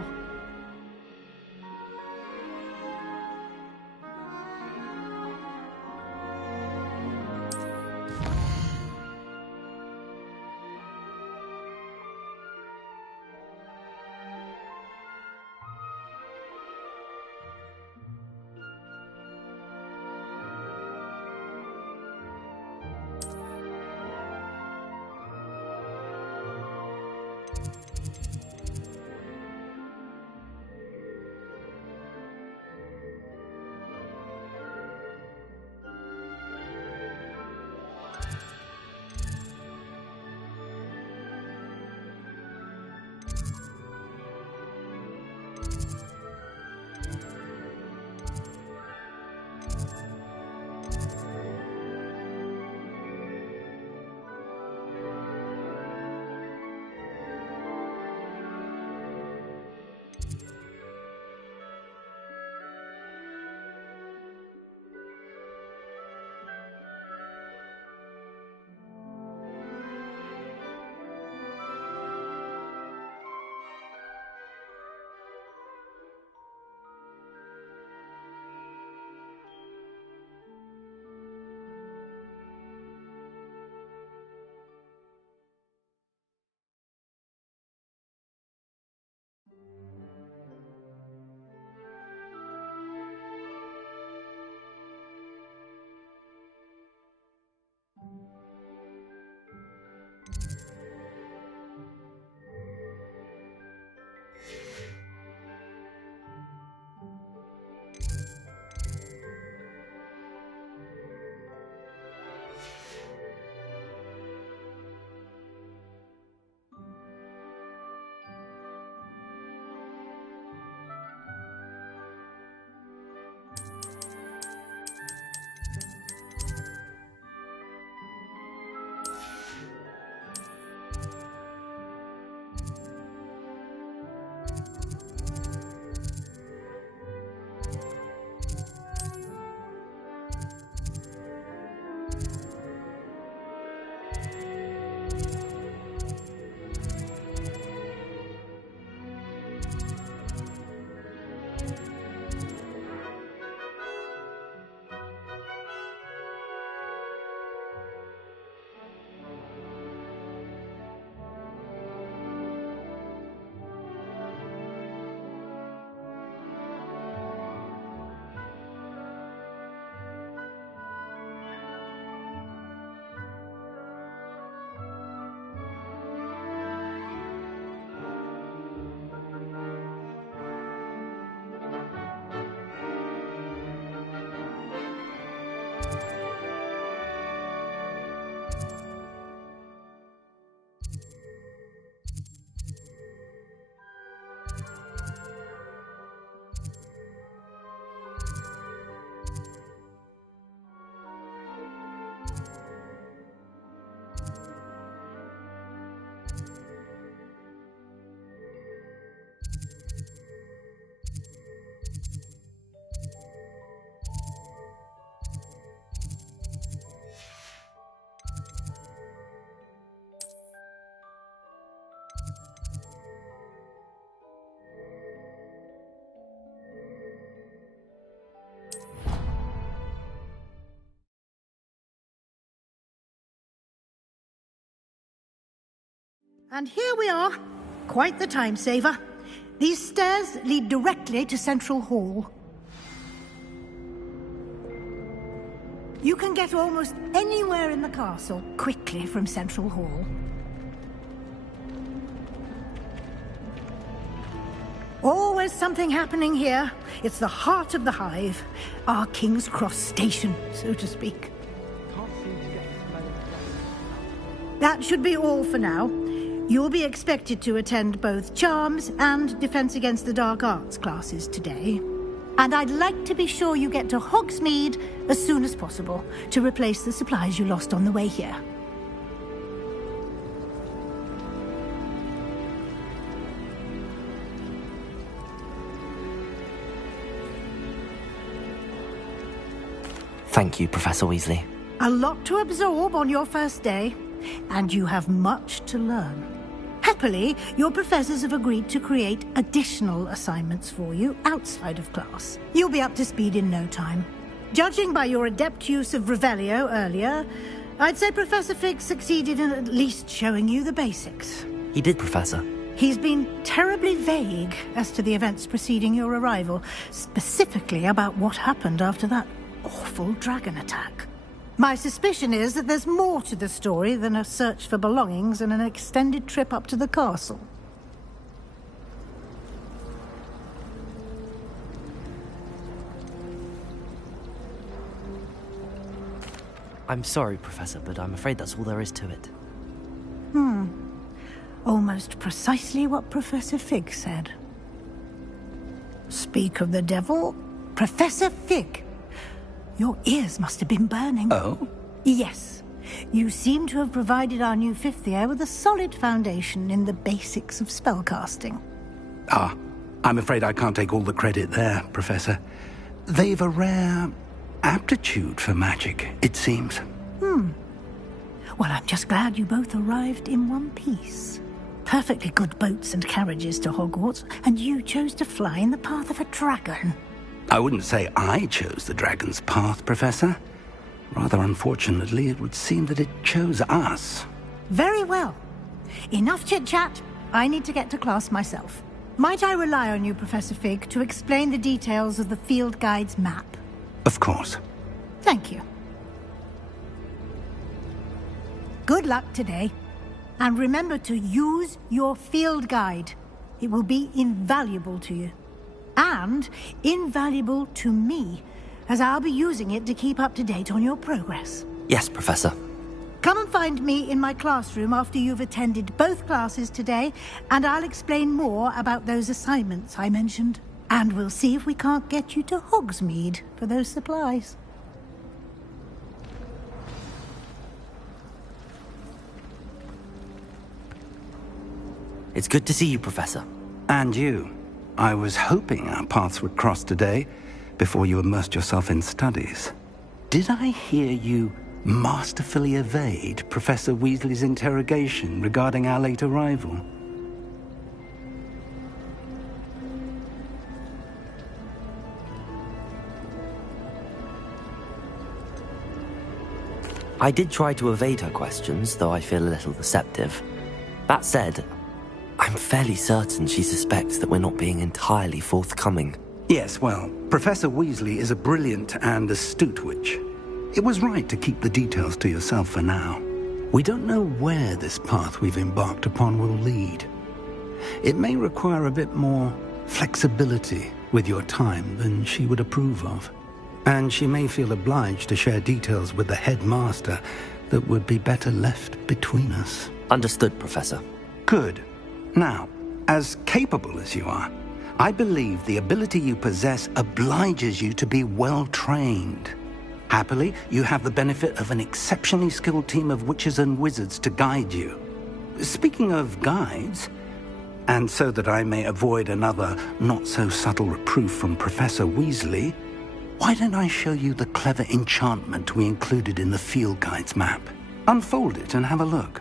And here we are. Quite the time saver. These stairs lead directly to Central Hall. You can get almost anywhere in the castle quickly from Central Hall. Always something happening here. It's the heart of the hive. Our King's Cross station, so to speak. That should be all for now. You'll be expected to attend both Charms and Defense Against the Dark Arts classes today. And I'd like to be sure you get to Hogsmeade as soon as possible to replace the supplies you lost on the way here. Thank you, Professor Weasley. A lot to absorb on your first day, and you have much to learn. Happily, your professors have agreed to create additional assignments for you outside of class. You'll be up to speed in no time. Judging by your adept use of Revelio earlier, I'd say Professor Fig succeeded in at least showing you the basics. He did, Professor. He's been terribly vague as to the events preceding your arrival, specifically about what happened after that awful dragon attack. My suspicion is that there's more to the story than a search for belongings and an extended trip up to the castle. I'm sorry, Professor, but I'm afraid that's all there is to it. Almost precisely what Professor Fig said. Speak of the devil, Professor Fig. Your ears must have been burning. Oh? Yes. You seem to have provided our new fifth year with a solid foundation in the basics of spellcasting. Ah, I'm afraid I can't take all the credit there, Professor. They've a rare aptitude for magic, it seems. Well, I'm just glad you both arrived in one piece. Perfectly good boats and carriages to Hogwarts, and you chose to fly in the path of a dragon. I wouldn't say I chose the dragon's path, Professor. Rather unfortunately, it would seem that it chose us. Very well. Enough chit-chat. I need to get to class myself. Might I rely on you, Professor Fig, to explain the details of the field guide's map? Of course. Thank you. Good luck today. And remember to use your field guide. It will be invaluable to you. And invaluable to me, as I'll be using it to keep up to date on your progress. Yes, Professor. Come and find me in my classroom after you've attended both classes today, and I'll explain more about those assignments I mentioned. And we'll see if we can't get you to Hogsmeade for those supplies. It's good to see you, Professor. And you. I was hoping our paths would cross today, before you immersed yourself in studies. Did I hear you masterfully evade Professor Weasley's interrogation regarding our late arrival? I did try to evade her questions, though I feel a little deceptive. That said, I'm fairly certain she suspects that we're not being entirely forthcoming. Yes, well, Professor Weasley is a brilliant and astute witch. It was right to keep the details to yourself for now. We don't know where this path we've embarked upon will lead. It may require a bit more flexibility with your time than she would approve of. And she may feel obliged to share details with the headmaster that would be better left between us. Understood, Professor. Good. Now, as capable as you are, I believe the ability you possess obliges you to be well-trained. Happily, you have the benefit of an exceptionally skilled team of witches and wizards to guide you. Speaking of guides, and so that I may avoid another not-so-subtle reproof from Professor Weasley, why don't I show you the clever enchantment we included in the field guide's map? Unfold it and have a look.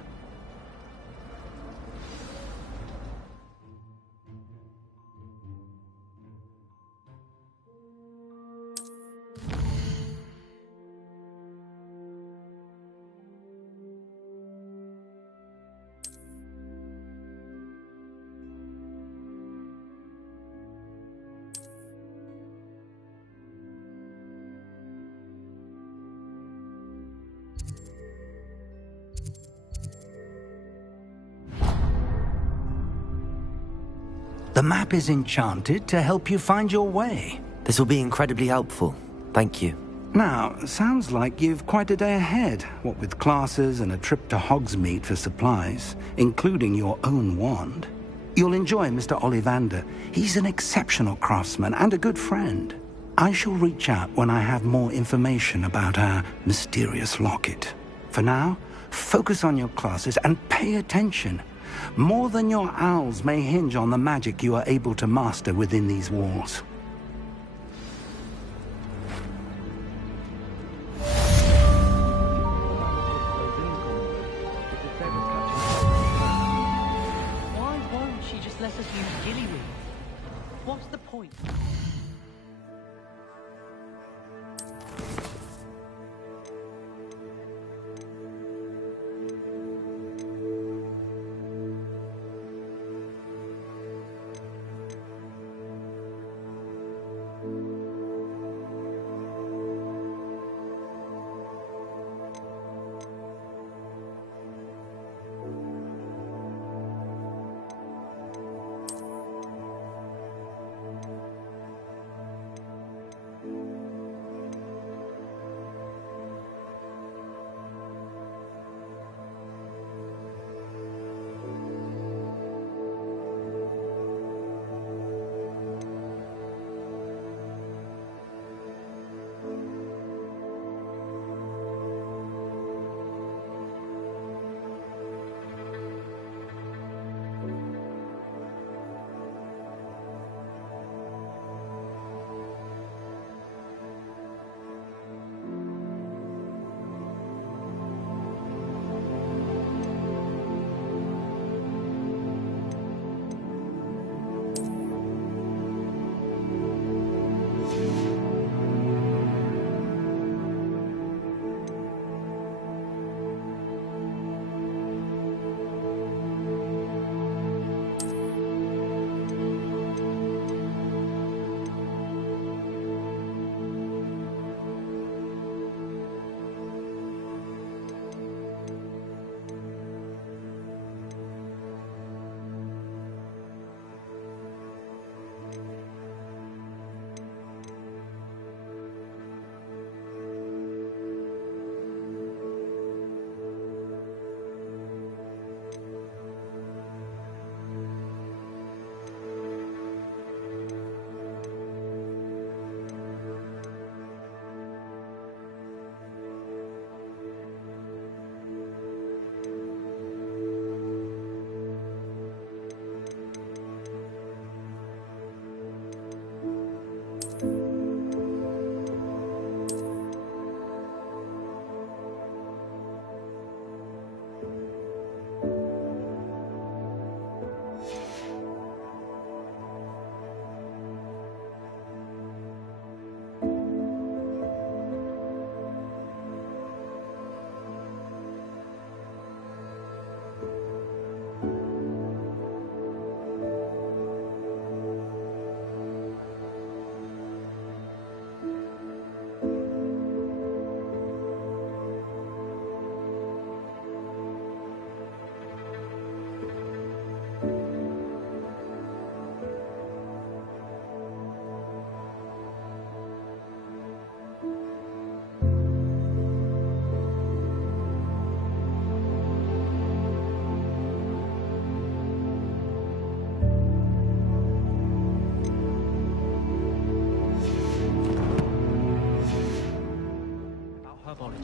The map is enchanted to help you find your way. This will be incredibly helpful. Thank you. Now, sounds like you've quite a day ahead, what with classes and a trip to Hogsmeade for supplies, including your own wand. You'll enjoy Mr. Ollivander. He's an exceptional craftsman and a good friend. I shall reach out when I have more information about our mysterious locket. For now, focus on your classes and pay attention. More than your owls may hinge on the magic you are able to master within these walls. Why won't she just let us use Gillyweed? What's the point?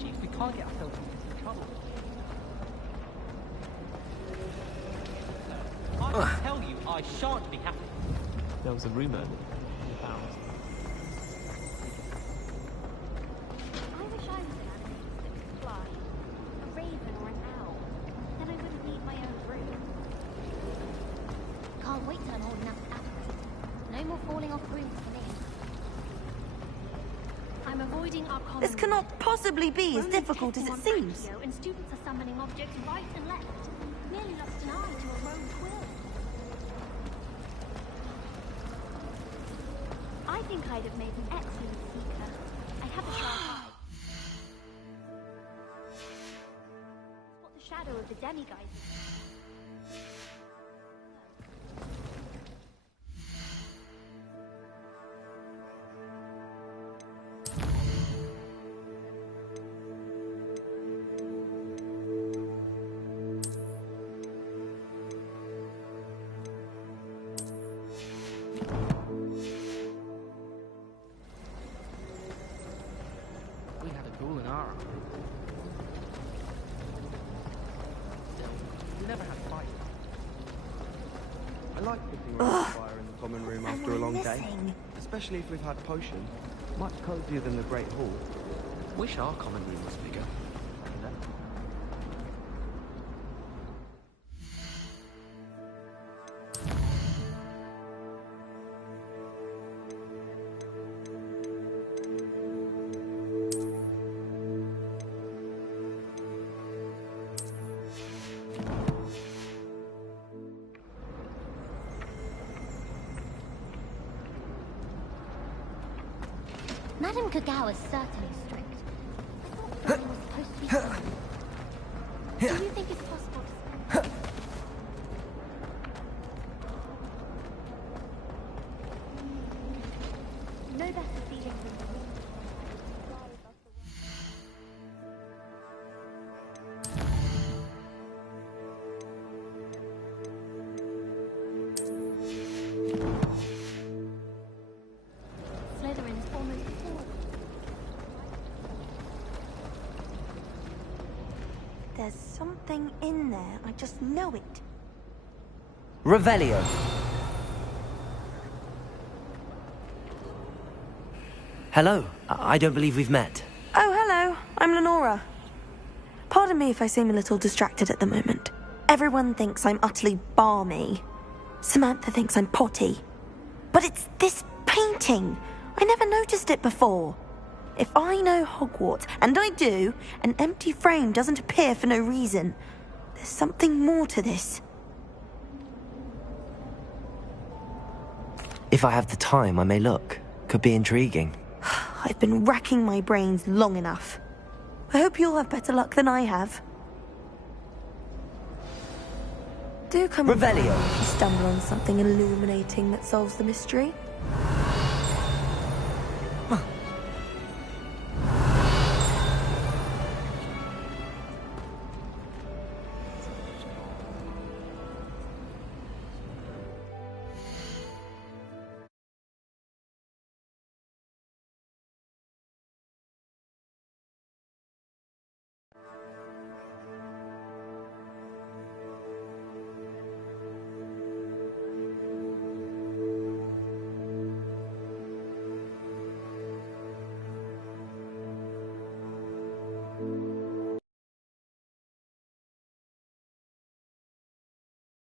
If we can't get ourselves into trouble. I tell you, I shan't be happy. There was a rumor that you found. I wish I was an animal that could fly. A raven or an owl. Then I wouldn't need my own room. Can't wait till I'm old enough to act. No more falling off rooms for me. I'm avoiding our common. This cannot possibly be as difficult as it seems. And students are summoning objects right and left. Nearly lost an eye to a rogue quill. I think I'd have made an excellent seeker. I have a sharp eye. Spot the shadow of the demiguise. cool in our eyes. Still, we never had fights. I like putting around the fire in the common room after a long day, especially if we've had potion. Much cozier than the Great Hall. Wish our common room was bigger. Madame Kagao is certainly strict. I thought Flying was supposed to be fun. Do you think it's possible to... No better feeling than the wind fly above the world. Slytherin is almost full. There's something in there. I just know it. Revelio. Hello. I don't believe we've met. Oh, hello. I'm Lenora. Pardon me if I seem a little distracted at the moment. Everyone thinks I'm utterly balmy. Samantha thinks I'm potty. But it's this painting. I never noticed it before. If I know Hogwarts, and I do, an empty frame doesn't appear for no reason. There's something more to this. If I have the time, I may look. Could be intriguing. I've been racking my brains long enough. I hope you'll have better luck than I have. Do come Revelio. if you stumble on something illuminating that solves the mystery.